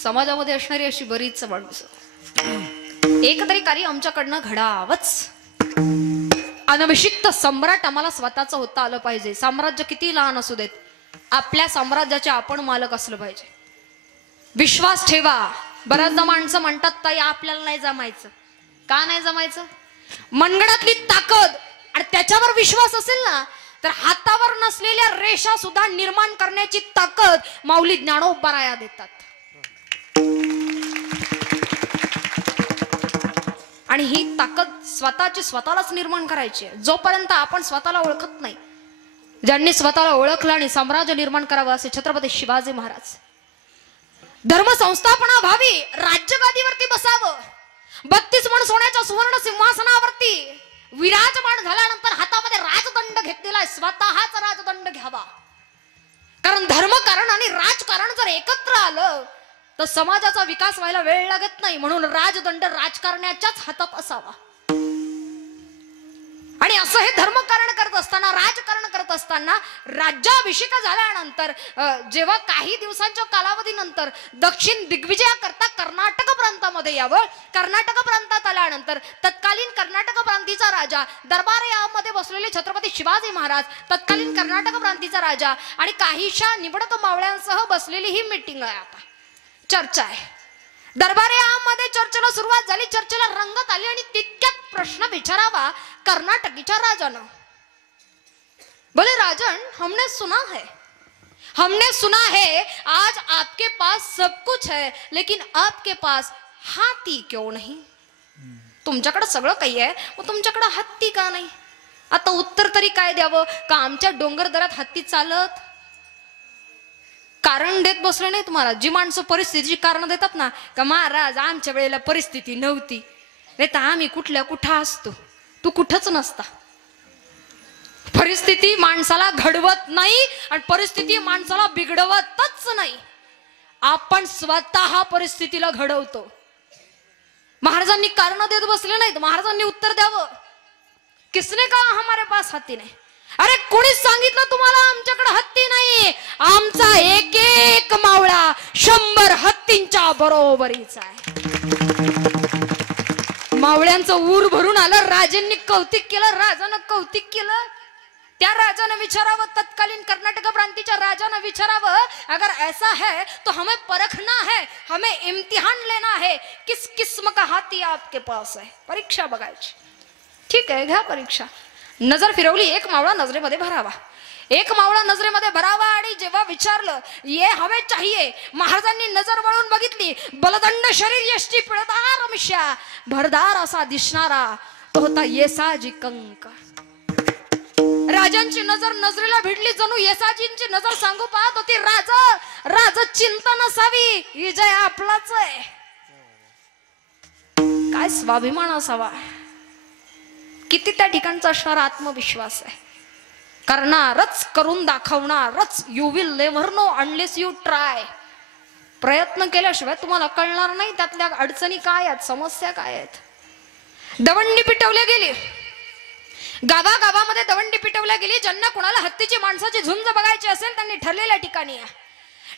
समाजामध्ये असणारी अशी बरीच माणसं, एक तरी कार्य आमच्याकडनं घडावंच. अनभिषिक्त सम्राट आम्हाला स्वतःच होता आलं पाहिजे. साम्राज्य किती लहान असू देत, आपल्या साम्राज्याचे आपण मालक असलं पाहिजे. विश्वास ठेवा. बऱ्याचदा माणसं म्हणतात ताई आपल्याला नाही जमायचं. का नाही जमायचं? मनगडातली ताकद आणि त्याच्यावर विश्वास असेल ना तर हातावर नसलेल्या रेषा सुद्धा निर्माण करण्याची ताकद माऊली ज्ञानोबाराया देतात. आणि ही ताकद स्वतःची स्वतःलाच निर्माण करायची आहे. जोपर्यंत आपण स्वतःला ओळखत नाही, ज्यांनी स्वतःला ओळखलं आणि साम्राज्य निर्माण करावं असे छत्रपती शिवाजी महाराज. धर्म संस्थापना व्हावी, राज्यगादीवरती बसावं, 32 मण सोन्याच्या सुवर्ण सिंहासनावरती विराजमान झाल्यानंतर हातामध्ये राजदंड घेतलेला आहे. स्वतःच राजदंड घ्यावा. कारण धर्मकारण आणि राजकारण जर एकत्र आलं तर समाजाचा विकास व्हायला वेळ लागत नाही. म्हणून राजदंड राजकारण्याच्याच हातात असावा. आणि असं हे धर्मकारण करत असताना, राजकारण करत असताना राज्याभिषेक झाल्यानंतर जेव्हा काही दिवसांच्या कालावधीनंतर दक्षिण दिग्विजयाकरता कर्नाटक प्रांतामध्ये यावं, कर्नाटक प्रांतात आल्यानंतर तत्कालीन कर्नाटक प्रांतीचा राजा, दरबार यामध्ये बसलेले छत्रपती शिवाजी महाराज, तत्कालीन कर्नाटक प्रांतीचा राजा आणि काहीशा निवडक मावळ्यांसह बसलेली ही मीटिंग आहे. आता चर्चा आहे. दरबारामध्ये चर्चेला सुरुवात झाली, चर्चेला रंगत आली आणि तितक्यात प्रश्न विचारावा कर्नाटकीच्या राजानं. बोले राजन, हमने सुना है आज आपके पास सब कुछ है, लेकिन आपके पास हाथी क्यों नहीं? तुमच्याकडे सगळं काही आहे, मग तुमच्याकडे हत्ती का नाही? आता उत्तर तरी काय द्यावं? का आमच्या डोंगर दरात हत्ती चालत? कारण देत बसले नाही तुम्हाला. जी माणसं परिस्थितीची कारण देतात ना, का महाराज आमच्या वेळेला परिस्थिती नव्हती, नाही तर आम्ही कुठल्या कुठं असतो, तू कुठंच नसता. परिस्थिती माणसाला घडवत नाही आणि परिस्थिती माणसाला बिघडवतच नाही. आपण स्वतः परिस्थितीला घडवतो. महाराजांनी कारण देत बसले नाहीत, महाराजांनी उत्तर द्यावं. किसने कहा हमारे पास हत्ती नाही? अरे कोणीच सांगितलं तुम्हाला आमच्याकडे हत्ती नाही? आमचा एक एक मावळा 100 हत्तींच्या बरोबरीचा आहे. मावळ्यांचं ऊर भरून आलं. राजांनी कौतिक केलं, राजानं कौतिक केलं. त्या राजाने विचारावं, तत्कालीन कर्नाटक प्रांतीच्या राजाने विचारावं, अगर ऐसा है तो हमें परखना है, हमें इम्तिहान लेना है, किस किस्म का हाथी आपके पास है? परीक्षा बघायची. ठीक आहे, घ्या परीक्षा. नजर फिरवली, एक मावळा नजरेमध्ये भरावा. एक मावळा नजरेमध्ये भरावा आणि जेव्हा विचारलं ये हमें चाहिए, महाराजांनी नजर वळून बघितली. बलदंड शरीर, यष्टी पिळदार मिश्या, भरदार असा दिसणारा तो होता येसाजी कंक. राजांची नजर नजरेला भिडली, जणू येसाजींची नजर सांगू पाहत होती, राज चिंता नसावी, ही जय आपलाच आहे. काय स्वाभिमान असावा, किती त्या ठिकाणचा असणारा आत्मविश्वास आहे. करणारच, करून दाखवणारच. You will never know unless you try. प्रयत्न केल्याशिवाय तुम्हाला कळणार नाही त्यातल्या अडचणी काय आहेत, समस्या काय आहेत. दवंडी पिटवल्या गेली, गावागावामध्ये दवंडी पिटवल्या गेली. ज्यांना कुणाला हत्तीची माणसाची झुंज बघायची असेल त्यांनी ठरलेल्या ठिकाणी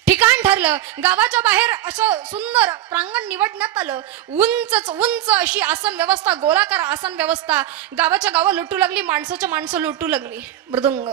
ठिकाण ठरलं. गावाच्या बाहेर असं सुंदर प्रांगण निवडण्यात आलं. उंच अशी आसन व्यवस्था, गोलाकार आसन व्यवस्था. गावाच्या गावं लुटू लागली, माणसाच्या माणसं लुटू लागली. मृदुंग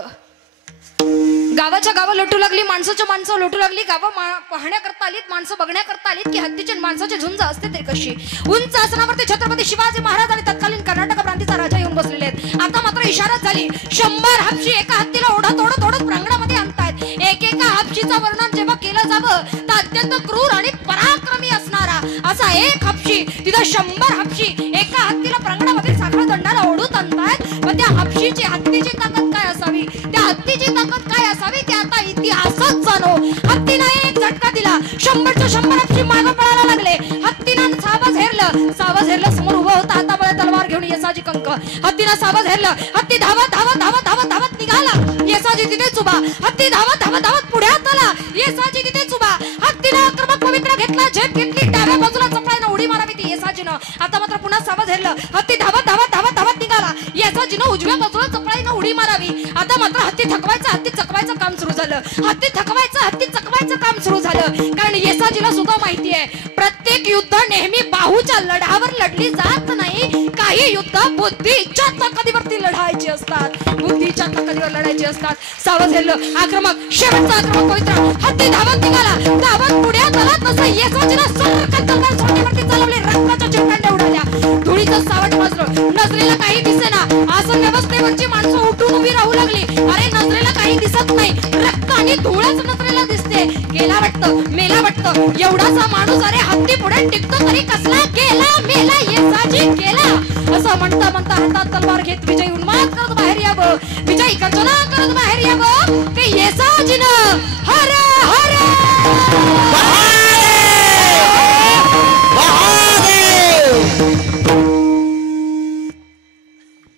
गावाच्या गावं लुटू लागली, माणसाच्या माणसं लुटू लागली. गावं पाहण्याकरता आलीत, माणसं बघण्याकरता आलीत की हत्तीची माणसाची झुंज असते ते कशी. उंच आसनावरती छत्रपती शिवाजी महाराज आणि तत्कालीन कर्नाटक प्रांतीचा राजा येऊन बसलेले आहेत. आता मात्र इशारात झाली, 100 हपशी एका हत्तीला ओढत प्रांगणामध्ये आणतायत. एकेका हपशीचं वर्णन जेव्हा केलं जावं तर अत्यंत क्रूर आणि पराक्रमी असणारा असा एक हपशी, तिथं 100 हपशी एका हत्तीला प्रांगणामध्ये साखळ दंडाला ओढून आणतायत. मग त्या हत्तीची ताकद काय असावी, त्या हत्तीची ताकद काय असावी ते आता इतिहासात जाणो. हत्तीनं एक झटका दिला, 100च्या 100 हपशी मागं पळायला लागले. हत्तीनं सावज हेरलं, समोर उभं होता हातामध्ये तलवार घेऊन येसाजी कंक. हत्तीनं सावज हेरलं, हत्ती धावत निघाला. येसाजी तिथेच उभा. हत्ती धावत पुढ्यात आला. येसाजी तिथेच उभा. हत्तीनं आक्रमक पवित्र घेतला, झेप घेतली, डाव्या बाजूला चपळाईनं उडी मारावी ती येसाजीनं. आता मात्र पुन्हा सावज हेरलं, हत्ती धावत निघाला. येसाजीनं उजव्या बाजूला चपळाईनं उडी मारावी. आता मात्र हत्ती चकवायचं काम सुरू झालं. हत्ती चकवायचं काम सुरू झालं. कारण येसाजीला सुद्धा माहिती आहे प्रत्येक युद्ध नेहमी बाहूच्या लढावर लढली जात नाही. काही युद्ध बुद्धीच्या ताकदीवरती लढायची असतात, बुद्धीच्या ताकदीवर लढायची असतात. सावध हेरलं, आक्रमक, शेवटचा आक्रमक पवित्र. हत्ती धावत निघाला, धावत पुढ्यात आला. तसं येसाजीला सरकत तलवार सोडण्यावरती चालवली. रक्ताच्या चिमट्या उडाल्या, धुळीचं सावट वाजलं. नजरेला काही दिसेना. आसन व्यवस्थेवरची माणसं उठून उभी राहू लागली. अरे नजरेला काही दिसत नाही, रक्त आणि धूळच नजरेला दिसते. गेला वाटतं, मेला वाटतं. एवढासा माणूस अरे हत्ती पुढे टिकतो तरी कसला गेला, मेला, येसाजी गेला असं म्हणता हातात तलवार घेत विजय उन्माद करत बाहेर यावं, विजयी गर्जना करत बाहेर यावं ते येसाजीनं. हर हर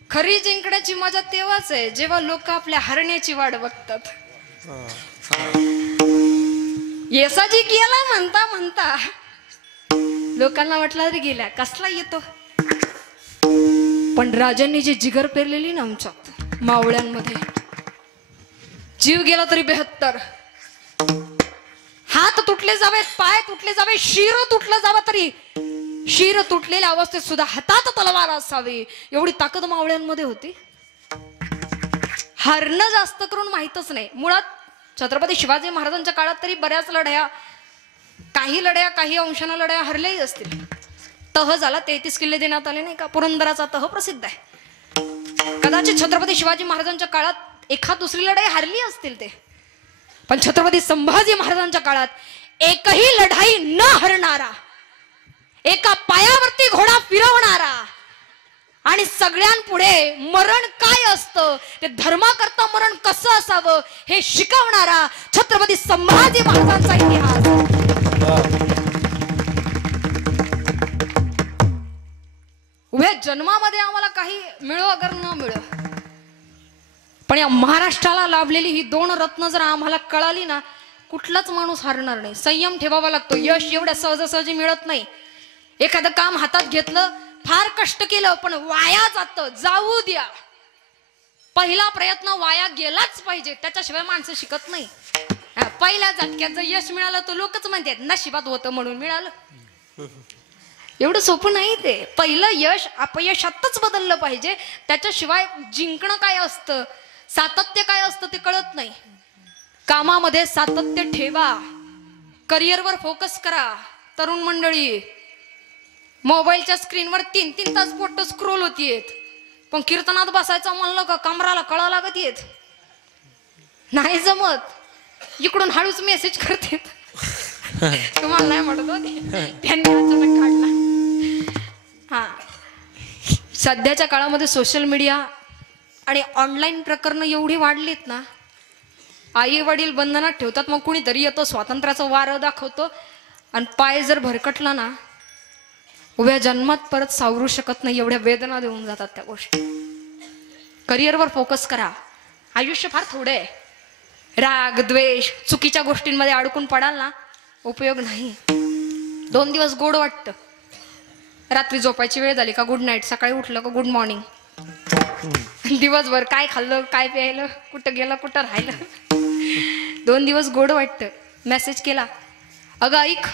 खरी जिंकण्याची मजा तेव्हाच आहे जेव्हा लोक आपल्या हरण्याची वाट बघतात. येसाजी गेला म्हणता लोकांना वाटलं तरी गेला, कसला येतो. पण राजांनी जी जिगर पेरलेली ना आमच्यात मावळ्यांमध्ये, जीव गेला तरी 72, हात तुटले जावेत, पाय तुटले जावे, शिर तुटलं जावं तरी शिर तुटलेल्या अवस्थेत सुद्धा हातात तलवार असावी एवढी ताकद मावळ्यांमध्ये होती. हरणं जास्त करून माहितच नाही. मुळात छत्रपती शिवाजी महाराजांच्या काळात तरी बऱ्याच लढाया, काही अंशाने लढाया हरल्याही असतील. तह झाला, 33 किल्ले देण्यात आले नाही का, पुरंदराचा तह प्रसिद्ध आहे. कदाचित छत्रपती शिवाजी महाराजांच्या काळात एखाद दुसरी लढाई हरली असतील ते, पण छत्रपती संभाजी महाराजांच्या काळात एकही लढाई न हरणारा, एका पायावरती घोडा फिरवणारा आणि सगळ्यांपुढे मरण काय असतं, ते धर्माकरता मरण कसं असावं हे शिकवणारा छत्रपती संभाजी महाराजांचा इतिहास. उभ्या जन्मामध्ये आम्हाला काही मिळो अगर न मिळो, पण या महाराष्ट्राला लाभलेली ही 2 रत्न जर आम्हाला कळाली ना, कुठलाच माणूस हरणार नाही. संयम ठेवावा लागतो. यश एवढ्या सहजासहजी मिळत नाही. एखादं काम हातात घेतलं, फार कष्ट केलं, पण वाया जातं, जाऊ द्या. पहिला प्रयत्न वाया गेलाच पाहिजे, त्याच्याशिवाय माणसं शिकत नाही. पहिल्या झटक्यात जर यश मिळालं तर लोकच म्हणतात नशिबात होतं म्हणून मिळालं. एवढं सोपं नाही ते. पहिलं यश अपयशातच बदललं पाहिजे, त्याच्याशिवाय जिंकणं काय असतं, सातत्य काय असतं ते कळत नाही. कामामध्ये सातत्य ठेवा, करिअरवर फोकस करा. तरुण मंडळी, मोबाईलच्या स्क्रीनवर 3-3 तास फोटो स्क्रोल होतीयेत, पण कीर्तनात बसायचं म्हणलं का कमराला कळा लागत येत नाही, जमत. इकडून हळूच मेसेज करते, तुम्हाला नाही म्हणत होते, त्यांनी अचानक काढला. हा, सध्याच्या काळामध्ये सोशल मीडिया आणि ऑनलाईन प्रकरणं एवढी वाढलीत ना, आई वडील बंधनात ठेवतात, मग कुणीतरी येतो स्वातंत्र्याचं वारं दाखवतो आणि पाय जर भरकटला ना, उभ्या जन्मात परत सावरू शकत नाही एवढ्या वेदना देऊन जातात त्या गोष्टी. करिअरवर फोकस करा. आयुष्य फार थोडं आहे. राग द्वेष चुकीच्या गोष्टींमध्ये अडकून पडाल ना उपयोग नाही. 2 दिवस गोड वाटतं. रात्री झोपायची वेळ झाली का गुड नाईट, सकाळी उठलं का गुड मॉर्निंग. दिवसभर काय खाल्लं, काय प्यायलं, कुठं गेलं, कुठं राहिलं. 2 दिवस गोड वाटतं. मेसेज केला, अगं ऐक,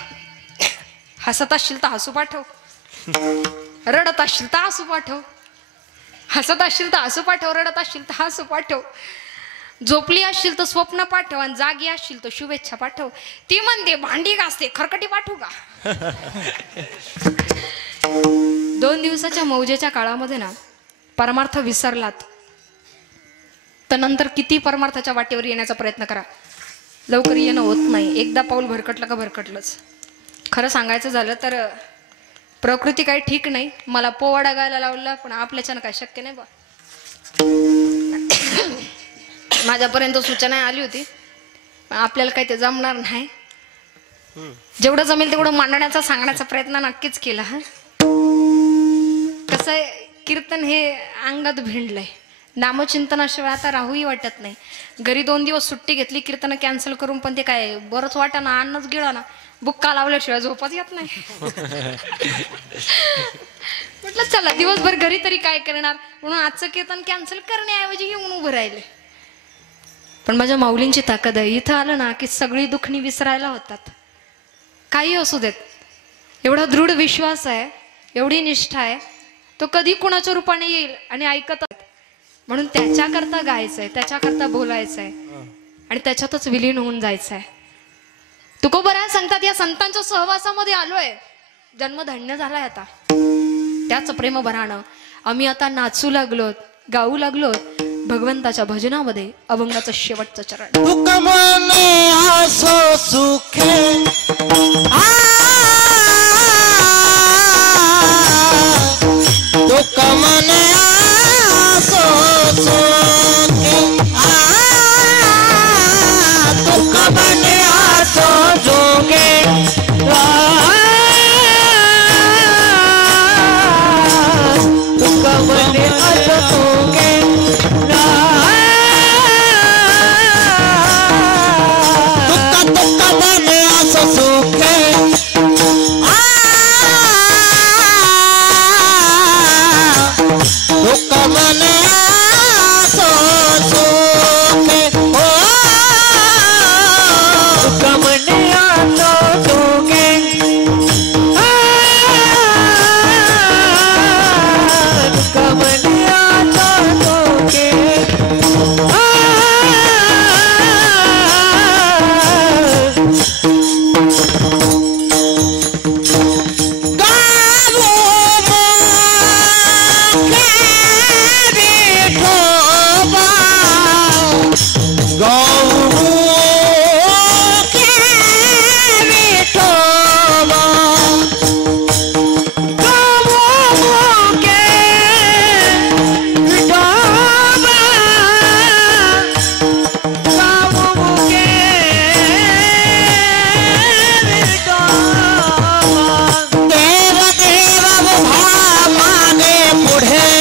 हसत असशील तर हसू पाठव, रडत असशील तर हसू पाठव, हसत असशील तर हसू पाठव, रडत असशील तर हसू पाठव, झोपली असशील तर स्वप्न पाठव, आणि जागी असशील तर शुभेच्छा पाठव. ती म्हणते भांडी घासते, खरकटी पाठवू का? 2 दिवसाच्या मौजेच्या काळामध्ये ना परमार्थ विसरलात तर नंतर किती परमार्थाच्या वाटेवर येण्याचा प्रयत्न करा, लवकर येणं होत नाही. एकदा पाऊल भरकटलं का भरकटलंच. खरं सांगायचं झालं तर प्रकृती काही ठीक नाही, मला पोवाडा गायला लावला, पण आपल्याच्यानं काय शक्य नाही बा. माझ्यापर्यंत सूचना आली होती, पण आपल्याला काही ते जमणार नाही. जेवढं जमेल तेवढं मांडण्याचा सांगण्याचा प्रयत्न नक्कीच केला. हा कसं आहे, कीर्तन हे अंगात भिंडलंय. नामचिंतनाशिवाय आता राहूही वाटत नाही. घरी 2 दिवस सुट्टी घेतली कीर्तन कॅन्सल करून, पण ते काय बरंच वाटा ना, अन्नच गिळा ना, बुक्का लावल्याशिवाय झोपच येत नाही. म्हटलं चला दिवसभर घरी तरी काय करणार, म्हणून आजचं कीर्तन कॅन्सल करण्याऐवजी येऊन उभं राहिले. पण माझ्या माऊलींची ताकद आहे, इथं आलं ना की सगळी दुखणी विसरायला होतात. काही असू देत, एवढा दृढ विश्वास आहे, एवढी निष्ठा आहे, तो कधी कुणाच्या रूपाने येईल आणि ऐकत. म्हणून त्याच्याकरता गायचंय, त्याच्याकरता बोलायचंय आणि त्याच्यातच विलीन होऊन जायचंय. तुकोबराय सांगतात, या संतांच्या सहवासामध्ये आलोय, जन्मधन्य झालाय. आता त्याच प्रेम भरानं आम्ही आता नाचू लागलो, गाऊ लागलो भगवंताच्या भजनामध्ये अभंगाचं शेवटचं चरण. दुःख मने आसो सुखे दुःख मने आसो सुखे दुःख मने आसो जोगे दुःख मने आसो जोगे पुढे